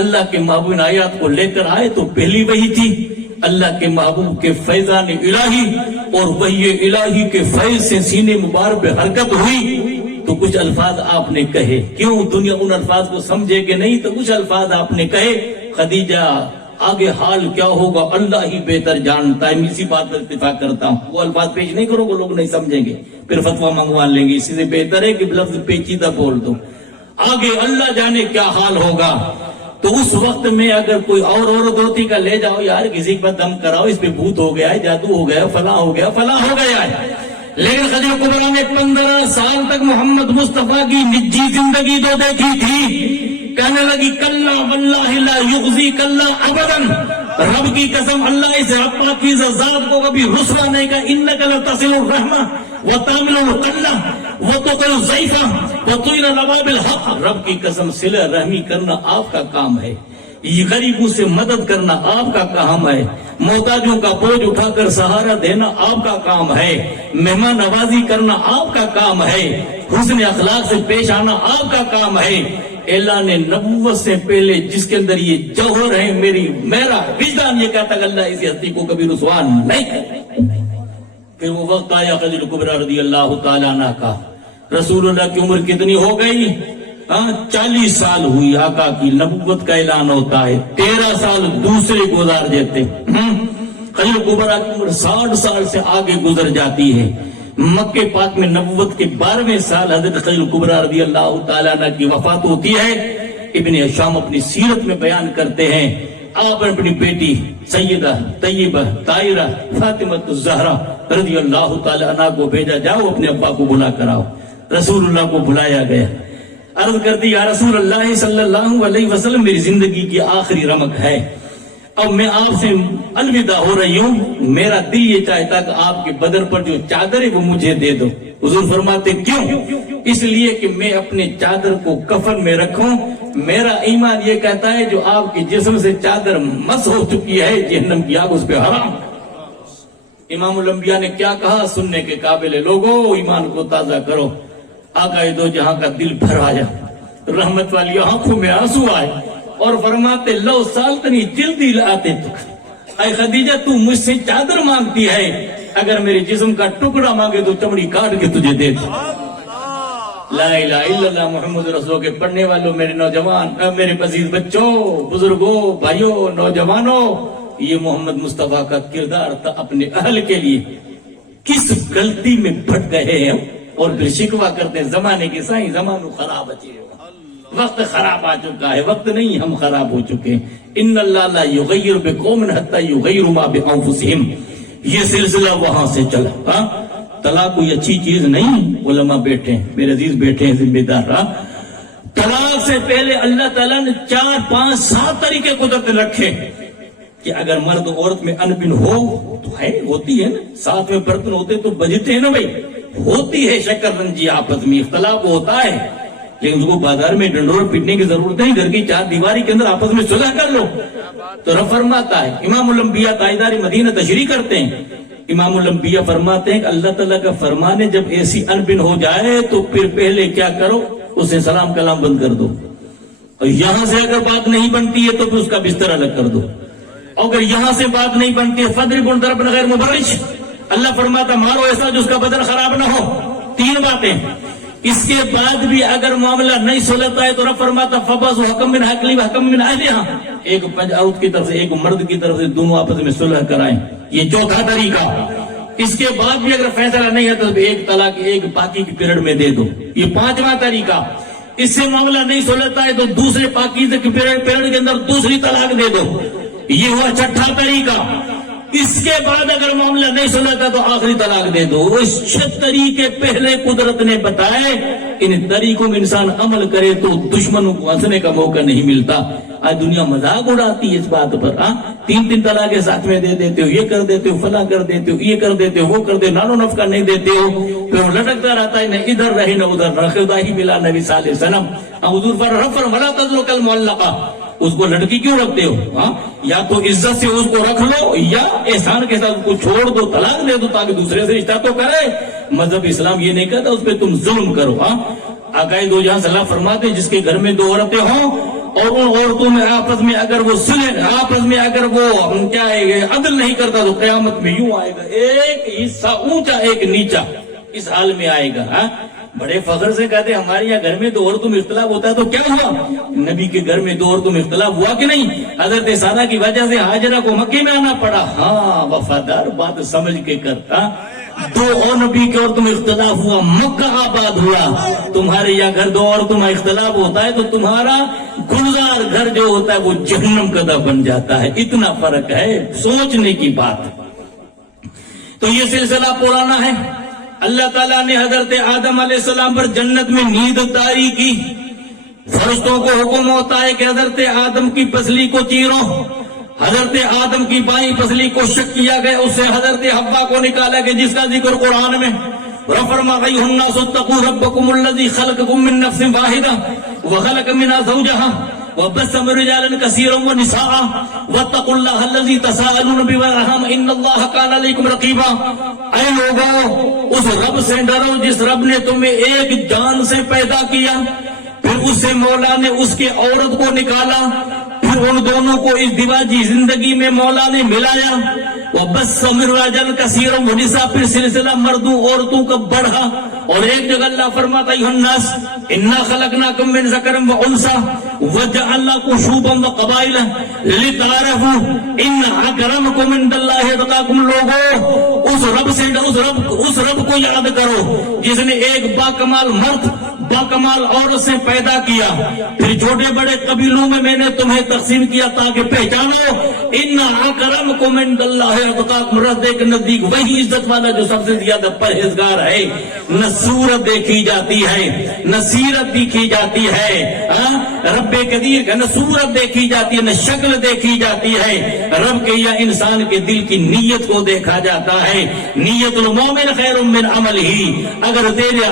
اللہ کے محبوب آیات کو لے کر آئے تو پہلی وحی تھی. اللہ کے محبوب کے فیضان الہی اور وحی الہی کے فیض سے سینے مبارک پہ حرکت ہوئی تو کچھ الفاظ آپ نے کہے. کیوں دنیا ان الفاظ کو سمجھے کہ نہیں, تو کچھ الفاظ آپ نے کہے. خدیجہ آگے حال کیا ہوگا اللہ ہی بہتر جانتا ہے, میں اسی بات پر اتفاق کرتا ہوں. وہ الفاظ پیش نہیں کرو گے, لوگ نہیں سمجھیں گے, پھر فتویٰ منگوا لیں گے. اسی سے بہتر ہے کہ لفظ پیچیدہ بول دو. آگے اللہ جانے کیا حال ہوگا. تو اس وقت میں اگر کوئی اور عورت ہوتی کا لے جاؤ یار کسی پر دم کراؤ, اس پہ بھوت ہو گیا ہے, جادو ہو گیا, فلاں ہو گیا, فلاں ہو گیا ہے. لیکن خدیجہ کبریٰ نے 15 سال تک محمد مصطفیٰ کی نجی زندگی تو دیکھی تھی. کہنے لگی کلا واللہ لا یخزی کلا ابدا, رب کی قسم اللہ اس رب پاکیزہ ذات کو کبھی رسوا نہیں کہا. انک لتصل الرحمہ وتعمل القلہ وتقل الضعیفہ وتعین الابواب الحق, رب کی قسم صلہ رحمی کرنا آپ کا کام ہے, یہ غریبوں سے مدد کرنا آپ کا کام ہے, محتاجوں کا بوجھ اٹھا کر سہارا دینا آپ کا کام ہے, مہمان نوازی کرنا آپ کا کام ہے, حسن اخلاق سے پیش آنا آپ کا کام ہے. اعلان نبوت سے پہلے جس کے اندر یہ جوہر ہے, میرا وجدان یہ کہتا کہ اللہ اس ہستی کو کبھی رسوا نہیں کرے. پھر وہ وقت آیا خدیجہ کبریٰ رضی اللہ تعالیٰ عنہ کا. رسول اللہ کی عمر کتنی ہو گئی؟ 40 سال ہوئی. آقا کی نبوت کا اعلان ہوتا ہے, 13 سال دوسرے گزار دیتے. خدیجہ کبریٰ کی عمر 60 سال سے آگے گزر جاتی ہے. مکہ پاک میں نبوت کے 12ویں سال حضرت خدیجہ کبریٰ رضی اللہ تعالیٰ عنہ کی وفات ہوتی ہے. ابن ہشام اپنی سیرت میں بیان کرتے ہیں, آپ اپنی بیٹی سیدہ طیبہ طاہرہ فاطمہ الزہرا رضی اللہ تعالیٰ عنہ کو بھیجا, جاؤ اپنے ابا کو بلا کر آؤ. رسول اللہ کو بلایا گیا. عرض کرتی یا رسول اللہ صلی اللہ علیہ وسلم, میری زندگی کی آخری رمق ہے, اب میں آپ سے الوداع ہو رہی ہوں، میرا دل یہ چاہتا کہ آپ کے بدن پر جو چادر ہے وہ مجھے دے دو۔ حضور فرماتے کیوں؟ اس لیے کہ میں اپنے چادر کو کفن میں رکھوں، میرا ایمان یہ کہتا ہے جو آپ کے جسم سے چادر مس ہو چکی ہے جہنم کی آگ اس پہ حرام۔ امام الانبیاء نے کیا کہا؟ سننے کے قابل ہے، لوگوں ایمان کو تازہ کرو۔ آقا دو جہاں کا دل بھر آیا، رحمت والی آنکھوں میں آنسو آئے اور فرماتے لو سالتنی جلدی لاتے تو اے خدیجہ تو مجھ سے چادر مانگتی ہے، اگر میرے جسم کا ٹکڑا مانگے تو چمڑی کاٹ کے تجھے دے دوں۔ لا الہ الا اللہ محمد رسول کے پڑھنے والوں، میرے نوجوان، میرے عزیز بچوں، بزرگوں، بھائیوں، نوجوانوں، یہ محمد مصطفیٰ کا کردار تھا اپنے اہل کے لیے۔ کس غلطی میں پھٹ گئے ہیں اور پھر شکوہ کرتے ہیں زمانے کے سائیں زمانو خراب اچھے ہو، وقت خراب آ چکا ہے۔ وقت نہیں، ہم خراب ہو چکے ہیں۔ ان اللہ لا یغیر بقوم حتی یغیروا ما بانفسہم، یہ سلسلہ وہاں سے چلا۔ ہاں طلاق کوئی اچھی چیز نہیں، علماء بیٹھے ہیں، میرے عزیز بیٹھے ہیں، ذمہ دار۔ طلاق سے پہلے اللہ تعالیٰ نے 4 5 7 طریقے قدرت نے رکھے کہ اگر مرد و عورت میں انبن ہو تو ہے، ہوتی ہے نا، ساتھ میں برتن ہوتے تو بجتے ہیں نا بھائی، ہوتی ہے شکر رنجی، آپس میں اختلاف ہوتا ہے، لیکن اس کو بازار میں ڈنڈور پیٹنے کی ضرورت نہیں، گھر کی 4 دیواری کے اندر آپس میں صلح کر لو تو رب فرماتا ہے۔ امام الانبیاء تاجدار مدینہ تشریح کرتے ہیں، امام الانبیاء فرماتے ہیں کہ اللہ تعالیٰ کا فرمان ہے جب ایسی انبن ہو جائے تو پھر پہلے کیا کرو، اسے سلام کلام بند کر دو، اور یہاں سے اگر بات نہیں بنتی ہے تو پھر اس کا بستر الگ کر دو، اگر یہاں سے بات نہیں بنتی ہے فضرب ضربا غیر مبرح، اللہ فرماتا مارو ایسا جو اس کا بدن خراب نہ ہو۔ 3 باتیں۔ اس کے بعد بھی اگر معاملہ نہیں سلجھتا ہے تو رب فرماتا فبعثوا حکما من اہلہ وحکما من اہلہا، ایک عورت کی طرف سے ایک مرد کی طرف سے، دونوں آپس میں صلح کرائیں، یہ 4تھا طریقہ۔ اس کے بعد بھی اگر فیصلہ نہیں ہے تو ایک طلاق ایک باقی کی پیریڈ میں دے دو، یہ 5واں طریقہ۔ اس سے معاملہ نہیں سلجھتا ہے تو دوسرے پاکیزہ کی پیریڈ کے اندر دوسری طلاق دے دو، یہ ہوا 6واں طریقہ۔ اس کے بعد اگر معاملہ نہیں سلجھتا تو آخری طلاق دے دو۔ اس 6 طریقے پہلے قدرت نے بتائے، ان طریقوں میں انسان عمل کرے تو دشمنوں کو ہنسنے کا موقع نہیں ملتا۔ آج دنیا مذاق اڑاتی ہے اس بات پر، 3 طلاقیں ساتھ میں دے دیتے ہو، یہ کر دیتے ہو، فلاں کر دیتے ہو، یہ کر دیتے ہو، وہ کر دیتے ہو، نان و نفقہ نہیں دیتے ہو، پھر لٹکتا رہتا ہے، نہ ادھر رہے نہ ادھر، نہ خدا ہی ملا نبی صلی اللہ علیہ وسلم۔ حضور فرمایا ولا تذلوا المعلقہ، اس کو لڑکی کیوں رکھتے ہو؟ یا تو عزت سے اس کو رکھ لو یا احسان کے ساتھ اس کو چھوڑ دو، طلاق دے دو تاکہ دوسرے سے رشتہ تو کرے۔ مذہب اسلام یہ نہیں کہتا اس پہ تم ظلم کرو۔ آقائے دو جہاں صلی اللہ فرماتے جس کے گھر میں 2 عورتیں ہوں اور ان عورتوں میں آپس میں اگر وہ صلح، آپس میں اگر وہ کیا ہے عدل نہیں کرتا تو قیامت میں یوں آئے گا، ایک حصہ اونچا ایک نیچا، اس حال میں آئے گا۔ بڑے فخر سے کہتے ہمارے یہاں گھر میں 2 عورتوں میں اختلاف ہوتا ہے تو کیا ہوا؟ نبی کے گھر میں 2 عورتوں میں اختلاف ہوا کہ نہیں؟ حضرت سارہ کی وجہ سے ہاجرہ کو مکے میں آنا پڑا۔ ہاں وفادار، بات سمجھ کے کرتا۔ 2 اور نبی کے عورتوں میں اختلاف ہوا، مکہ آباد ہوا۔ تمہارے یہاں گھر 2 عورتوں میں اختلاف ہوتا ہے تو تمہارا گلزار گھر جو ہوتا ہے وہ جہنم کا بن جاتا ہے۔ اتنا فرق ہے، سوچنے کی بات۔ تو یہ سلسلہ پرانا ہے۔ اللہ تعالیٰ نے حضرت آدم علیہ السلام پر جنت میں نیند طاری کی، فرشتوں کو حکم ہوتا ہے کہ حضرت آدم کی پسلی کو چیرو، حضرت آدم کی بائیں پسلی کو شق کیا گیا، اس سے حضرت حوا کو نکالا گیا جس کا ذکر قرآن میں۔ رب فرماتا ہے ایھا الناس اتقوا ربکم الذی خلقکم من نفس واحدہ وخلق منها زوجها وبث منهما رجالا كثيرا ونساء واتقوا الله الذي تساءلون به والارحام ان الله كان عليكم رقيبا۔ اے لوگوں اس رب سے ڈرو جس رب نے تمہیں ایک جان سے پیدا کیا، پھر اس سے مولا نے اس کے عورت کو نکالا، پھر ان دونوں کو اس دیواجی زندگی میں مولا نے ملایا۔ وبث منهما رجالا كثيرا ونساء، پھر سلسلہ مردوں عورتوں کا بڑھا، اور ایک جگہ اللہ فرماتا ہے ایھا الناس انا خلقناکم من ذکر وانثى وجعلناکم شعوبا وقبائل لتعارفوا ان اکرمکم عند اللہ اتقاکم۔ لوگوں اس رب کو یاد کرو جس نے ایک باکمال مرد باکمال عورت سے پیدا کیا، پھر چھوٹے بڑے قبیلوں میں نے تمہیں تقسیم کیا تاکہ پہچانو ان اکرمکم عند اللہ اتقاکم۔ رب کے نزدیک وہی عزت والا جو سب سے زیادہ پرہیزگار ہے۔ نہ صورت دیکھی جاتی ہے، نہ سیرت دیکھی جاتی ہے، رب قدیر کا نہ صورت دیکھی جاتی ہے، نہ شکل دیکھی جاتی ہے، رب کے یا انسان کے دل کی نیت کو دیکھا جاتا ہے۔ نیت المومن خیر من عمل ہی، اگر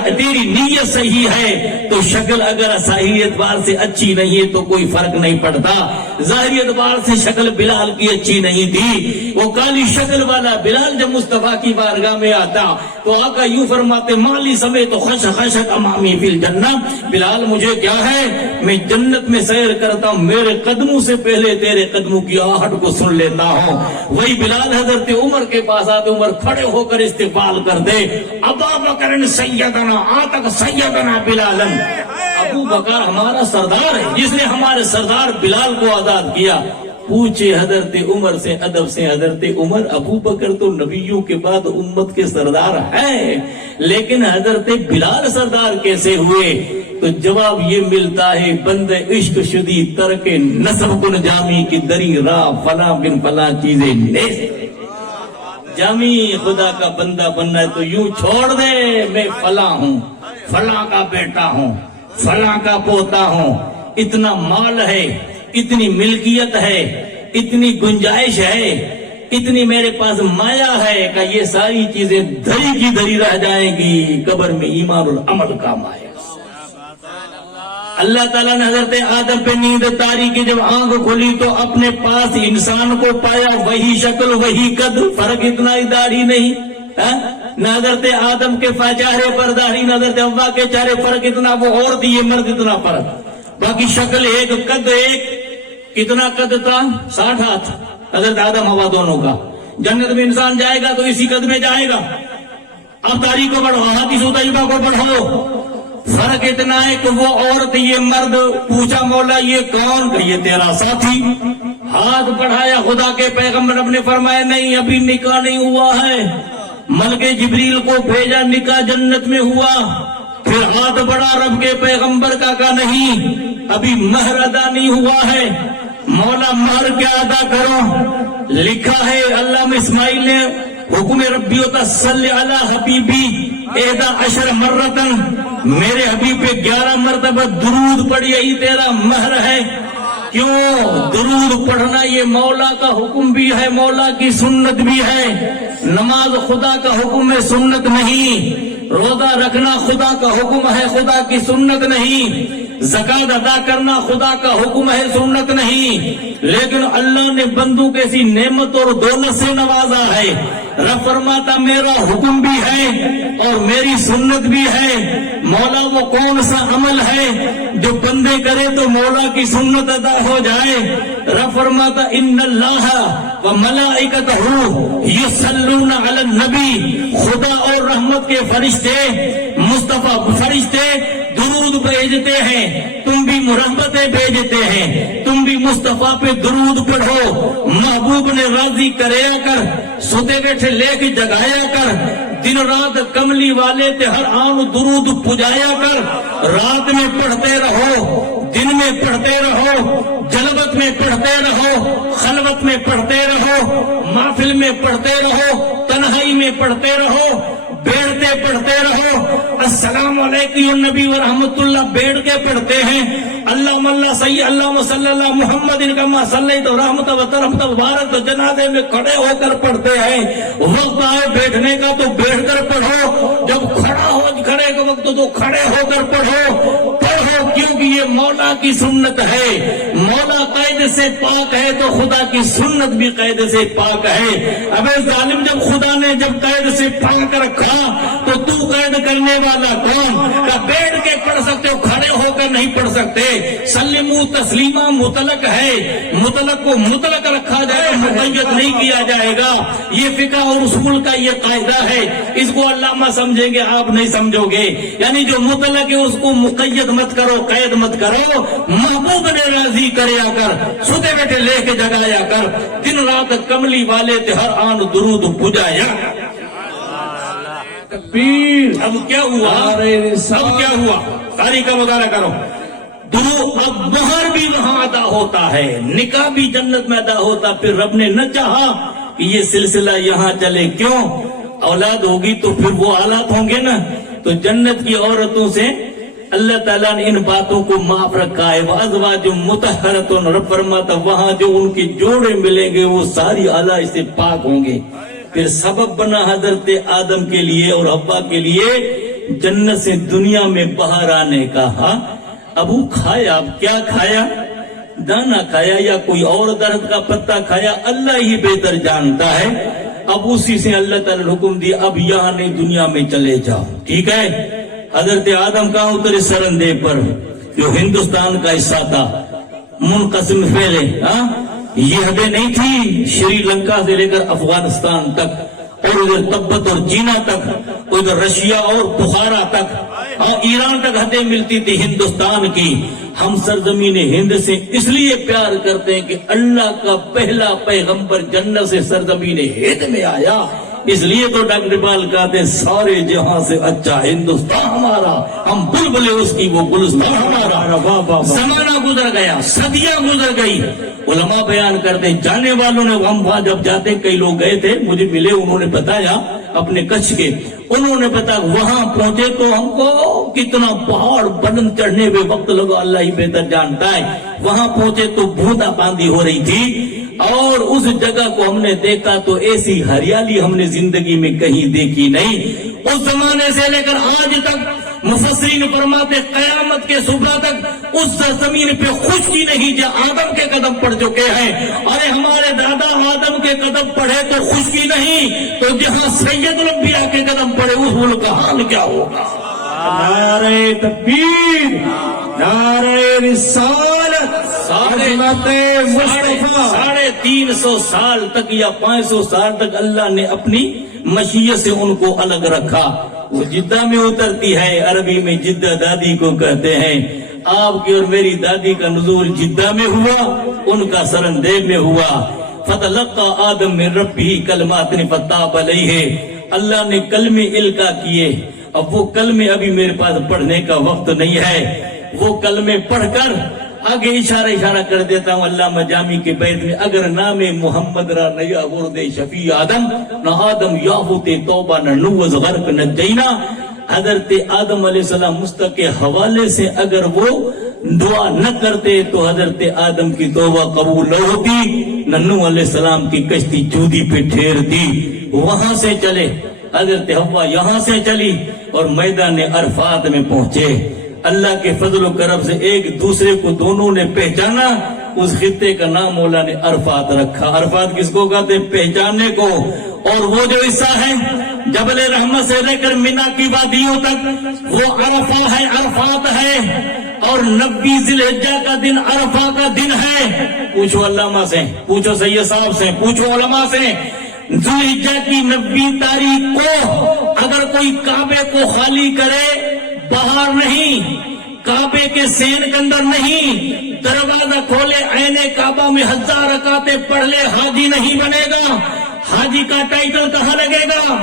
تیری نیت صحیح ہے تو شکل اگر صحیح اعتبار سے اچھی نہیں ہے تو کوئی فرق نہیں پڑتا۔ ظاہری اعتبار سے شکل بلال کی اچھی نہیں تھی، وہ کالی شکل والا بلال جب مصطفیٰ کی بارگاہ میں آتا تو آقا یوں فرماتے مالی سمیت خش خشک امامی فی الجنہ، بلال مجھے کیا ہے، میں جنت میں سیر کرتا ہوں، میرے قدموں سے پہلے تیرے قدموں کی آہٹ کو سن لیتا ہوں۔ وہی بلال حضرت عمر کے پاس آتے، عمر کھڑے ہو کر استقبال کر دے، ابا بکر سیدنا آتک سیدنا بلالا، ابو بکر ہمارا سردار ہے جس نے ہمارے سردار بلال کو آزاد کیا۔ پوچھے حضرت عمر سے ادب سے، حضرت عمر ابو بکر تو نبیوں کے بعد امت کے سردار ہے، لیکن حضرت بلال سردار کیسے ہوئے؟ تو جواب یہ ملتا ہے بند عشق شدی ترک نسب کن جامی کی دری راہ فلاں بن فلاں چیزیں نیست۔ جامی خدا کا بندہ بننا ہے تو یوں چھوڑ دے، میں فلاں ہوں، فلاں کا بیٹا ہوں، فلاں کا پوتا ہوں، اتنا مال ہے، اتنی ملکیت ہے، اتنی گنجائش ہے، اتنی میرے پاس مایا ہے کہ یہ ساری چیزیں دھری کی دھری رہ جائیں گی، قبر میں ایمان اور عمل کا مایا۔ اللہ تعالیٰ نے حضرت آدم پہ نیند تاری کی، جب آنکھ کھلی تو اپنے پاس انسان کو پایا، وہی شکل وہی قد، فرق اتنا ہی داڑھی نہیں، نہ حضرت آدم کے چہرے پر داڑھی، نہ حضرت حوا کے چہرے، فرق اتنا، وہ عورت یہ مرد اتنا فرق، باقی شکل ایک قد ایک۔ کتنا قد تھا؟ 60 ہاتھ حضرت آدم حوا دونوں کا۔ جنت میں انسان جائے گا تو اسی قد میں جائے گا۔ اب تاریخ کو بڑھو، حدیث و تجربہ کو بڑھو، فرق اتنا ہے کہ وہ عورت یہ مرد، پوچھا مولا یہ کون، کہ یہ تیرا ساتھی، ہاتھ بڑھایا، خدا کے پیغمبر نے فرمایا نہیں ابھی نکاح نہیں ہوا ہے، ملک جبریل کو بھیجا، نکاح جنت میں ہوا، پھر ہاتھ بڑھا رب کے پیغمبر کا کہا نہیں ابھی مہر ادا نہیں ہوا ہے، مولا مہر کیا ادا کرو؟ لکھا ہے علامہ اسماعیل نے حکم ربی ہوتا صلی علی حبیبی 11 مرتن، میرے حبیب پہ 11 مرتبہ درود پڑھ، یہی تیرا مہر ہے۔ کیوں؟ درود پڑھنا یہ مولا کا حکم بھی ہے، مولا کی سنت بھی ہے۔ نماز خدا کا حکم ہے، سنت نہیں۔ روزہ رکھنا خدا کا حکم ہے، خدا کی سنت نہیں۔ زکات ادا کرنا خدا کا حکم ہے، سنت نہیں۔ لیکن اللہ نے بندوں کو ایسی نعمت اور دولت سے نوازا ہے، رب فرماتا میرا حکم بھی ہے اور میری سنت بھی ہے۔ مولا وہ کون سا عمل ہے جو بندے کرے تو مولا کی سنت ادا ہو جائے؟ رب فرماتا ان اللہ و ملائکتہ یصلون علی النبی، خدا اور رحمت کے فرشتے، مصطفیٰ فرشتے درود بھیجتے ہیں، تم بھی مرحمتیں بھیجتے ہیں، تم بھی مصطفیٰ پہ درود پڑھو۔ محبوب نے راضی کریا کر، سوتے بیٹھے لے کے جگایا کر، دن رات کملی والے تے ہر آن درود پجایا کر، رات میں پڑھتے رہو، دن میں پڑھتے رہو، جلوت میں پڑھتے رہو، خلوت میں پڑھتے رہو، محفل میں پڑھتے رہو، تنہائی میں پڑھتے رہو، بیٹھتے پڑھتے رہو۔ السلام علیکم نبی و رحمت اللہ بیٹھ کے پڑھتے ہیں، اللہ صلی اللہ محمد ان کا صلی تو رحمت و ترحمت مبارک، تو جنازے میں کھڑے ہو کر پڑھتے ہیں۔ وقت آئے بیٹھنے کا تو بیٹھ کر پڑھو، جب کھڑے کا وقت تو کھڑے ہو کر پڑھو، کیونکہ یہ مولا کی سنت ہے۔ مولا قید سے پاک ہے تو خدا کی سنت بھی قید سے پاک ہے۔ اب ظالم جب خدا نے جب قید سے پاک رکھا تو قید کرنے والا کون؟ کہ بیٹھ کے پڑھ سکتے ہو، کھڑے ہو کر نہیں پڑھ سکتے۔ سلمو تسلیمہ مطلق ہے، مطلق کو مطلق رکھا جائے، مقید نہیں کیا جائے گا۔ یہ فقہ اور اصول کا یہ قاعدہ ہے، اس کو علامہ سمجھیں گے، آپ نہیں سمجھو گے۔ یعنی جو مطلق ہے اس کو مقید مت کرو، قید مت کرو۔ محبوب نے راضی کریا کر، سوتے بیٹھے لے کے جگایا کر، دن رات کملی والے تے ہر آن درود پجایا۔ تکبیر۔ اب کیا ہوا؟ اب کیا ہوا؟ تاریخ کا مطالعہ کرو۔ اب مہر بھی وہاں ادا ہوتا ہے، نکاح بھی جنت میں ادا ہوتا۔ پھر رب نے نہ چاہا کہ یہ سلسلہ یہاں چلے، کیوں؟ اولاد ہوگی تو پھر وہ آلات ہوں گے نا، تو جنت کی عورتوں سے اللہ تعالیٰ نے ان باتوں کو معاف رکھا ہے. وَأَزْوَاجٌ مُطَهَّرَةٌ رب فرماتا وہاں جو ان کے جوڑے ملیں گے وہ ساری اعلیٰ سے پاک ہوں گے. پھر سبب بنا حضرت آدم کے لیے اور حوا کے لیے جنت سے دنیا میں باہر آنے کا. ہاں ابو کھایا، اب کیا کھایا؟ دانا کھایا یا کوئی اور درخت کا پتا کھایا؟ اللہ ہی بہتر جانتا ہے. اب اسی سے اللہ تعالیٰ نے حکم دیا اب یہاں نہیں دنیا میں چلے جاؤ. ٹھیک ہے. حضرت آدم کہاں اترے؟ سرندے پر جو ہندوستان کا حصہ تھا منقسم پھیلے. یہ حدیں نہیں تھی شری لنکا سے لے کر افغانستان تک اور ادھر تبت اور چینا تک، ادھر رشیا اور بخارا تک اور ایران تک حدیں ملتی تھی ہندوستان کی. ہم سرزمین ہند سے اس لیے پیار کرتے ہیں کہ اللہ کا پہلا پیغمبر جنت سے سرزمین ہند میں آیا. اس لیے تو ڈاکٹر اقبال کہتے ہیں سارے جہاں سے اچھا ہندوستان ہمارا، ہم بلبلے اس کی وہ گلستان ہمارا. زمانہ گزر گیا، صدیاں گزر گئی. علماء بیان کرتے جانے والوں نے ہم وہاں جب جاتے کئی لوگ گئے تھے مجھے ملے، انہوں نے بتایا اپنے کچھ کے، انہوں نے بتایا وہاں پہنچے تو ہم کو کتنا پہاڑ بلند چڑھنے میں وقت لگا اللہ ہی بہتر جانتا ہے. وہاں پہنچے تو بوندا باندی ہو رہی تھی اور اس جگہ کو ہم نے دیکھا تو ایسی ہریالی ہم نے زندگی میں کہیں دیکھی نہیں. اس زمانے سے لے کر آج تک مفسرین فرماتے قیامت کے صبح تک اس زمین پہ خشکی نہیں جو آدم کے قدم پڑ چکے ہیں. ارے ہمارے دادا آدم کے قدم پڑے تو خشکی نہیں، تو جہاں سید الانبیاء کے قدم پڑے اس ملک کا حال کیا ہوگا؟ نعرہ تکبیر، نعرہ رسالت، عظمت مصطفیٰ. 350 سال تک یا 500 سال تک اللہ نے اپنی مشیت سے ان کو الگ رکھا. وہ جدہ میں اترتی ہے، عربی میں جدہ دادی کو کہتے ہیں. آپ کی اور میری دادی کا نزول جدہ میں ہوا، ان کا سرندیب میں ہوا. فتلقى آدم من ربہ کلمات فتاب علیہ. اللہ نے کلمے القا کیے. اب وہ کلمے ابھی میرے پاس پڑھنے کا وقت نہیں ہے. وہ کلمے پڑھ کر آگے اشارہ کر دیتا ہوں. علامہ جامی کے بیت میں اگر نام محمد را نیا ورد شفیع آدم نہ آدم یاہوت توبہ نہ نوز غرق نہ جینا. حضرت آدم علیہ السلام مستق کے حوالے سے اگر وہ دعا نہ کرتے تو حضرت آدم کی توبہ قبول نہ ہوتی، نہ نوح علیہ السلام کی کشتی چودی پہ ٹھہرتی. وہاں سے چلے حضرت حوا، یہاں سے چلی اور میدان عرفات میں پہنچے. اللہ کے فضل و کرم سے ایک دوسرے کو دونوں نے پہچانا. اس خطے کا نام مولا نے عرفات رکھا. عرفات کس کو کہتے؟ پہچاننے کو. اور وہ جو حصہ ہے جبل رحمت سے لے کر مینا کی وادیوں تک وہ عرفہ ہے، عرفات ہے. اور 90 ذی الحجہ کا دن عرفہ کا دن ہے. پوچھو علامہ سے، پوچھو سید صاحب سے، پوچھو علماء سے. ذی الحجہ کی 90 تاریخ کو اگر کوئی کعبے کو خالی کرے، باہر نہیں، کعبے کے سین کے اندر نہیں، دروازہ کھولے عین کعبہ میں 1000 رکعتیں پڑھ لے، حاجی نہیں بنے گا. حاجی کا ٹائٹل کہاں لگے گا؟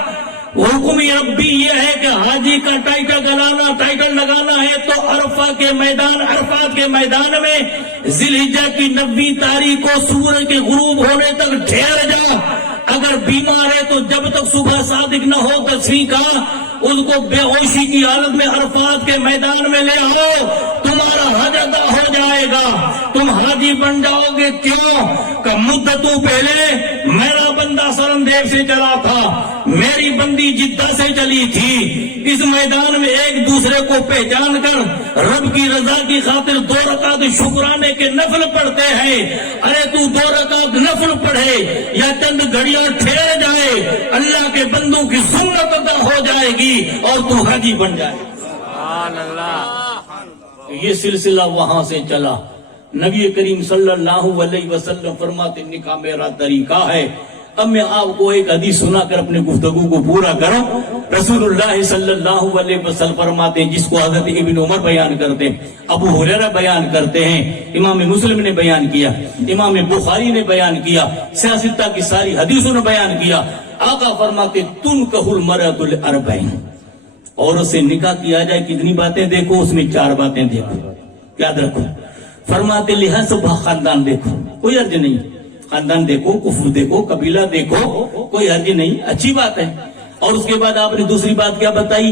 حکم ربی یہ ہے کہ حاجی کا ٹائٹل لگانا ہے تو عرفہ کے میدان، عرفات کے میدان میں ذی الحجہ کی 90 تاریخ کو سورج کے غروب ہونے تک ٹھہر جا. اگر بیمار ہے تو جب تک صبح صادق نہ ہو 10ویں کا اس کو بے ہوشی کی حالت میں عرفات کے میدان میں لے آؤ، تمہارا حج ادا ہو جائے گا، تم حاجی بن جاؤ گے. کیوں کہ مدتوں پہلے میرا بندہ سرندیب سے چلا تھا، میری بندی جدہ سے چلی تھی. اس میدان میں ایک دوسرے کو پہچان کر رب کی رضا کی خاطر 2 رکعت شکرانے کے نفل پڑھتے ہیں. ارے تو 2 رکعت نفل پڑھے یا چند گھڑیاں ٹھہر جائے، اللہ کے بندوں کی سنت ادا ہو جائے گی اور تو حاجی بن جائے. سبحان اللہ. یہ سلسلہ وہاں سے چلا. نبی کریم صلی اللہ علیہ وسلم فرماتے نکاح میرا طریقہ ہے. اب میں آپ کو ایک حدیث سنا کر اپنے گفتگو کو پورا کروں. رسول اللہ صلی اللہ علیہ وسلم فرماتے ہیں، جس کو حضرت ابن عمر بیان کرتے ہیں، ابو ہریرہ بیان کرتے ہیں، امام مسلم نے بیان کیا، امام بخاری نے بیان کیا، سیاستہ کی ساری حدیثوں نے بیان کیا. آقا فرماتے تنکح المرأۃ لاربعین، عورت سے نکاح کیا جائے کتنی باتیں دیکھو، اس میں 4 باتیں دیکھو، یاد رکھو. فرماتے لحاظ خاندان دیکھو، کوئی حرج نہیں، خاندان دیکھو، کفر دیکھو، قبیلہ دیکھو، کوئی حرج نہیں، اچھی بات ہے. اور اس کے بعد آپ نے دوسری بات کیا بتائی؟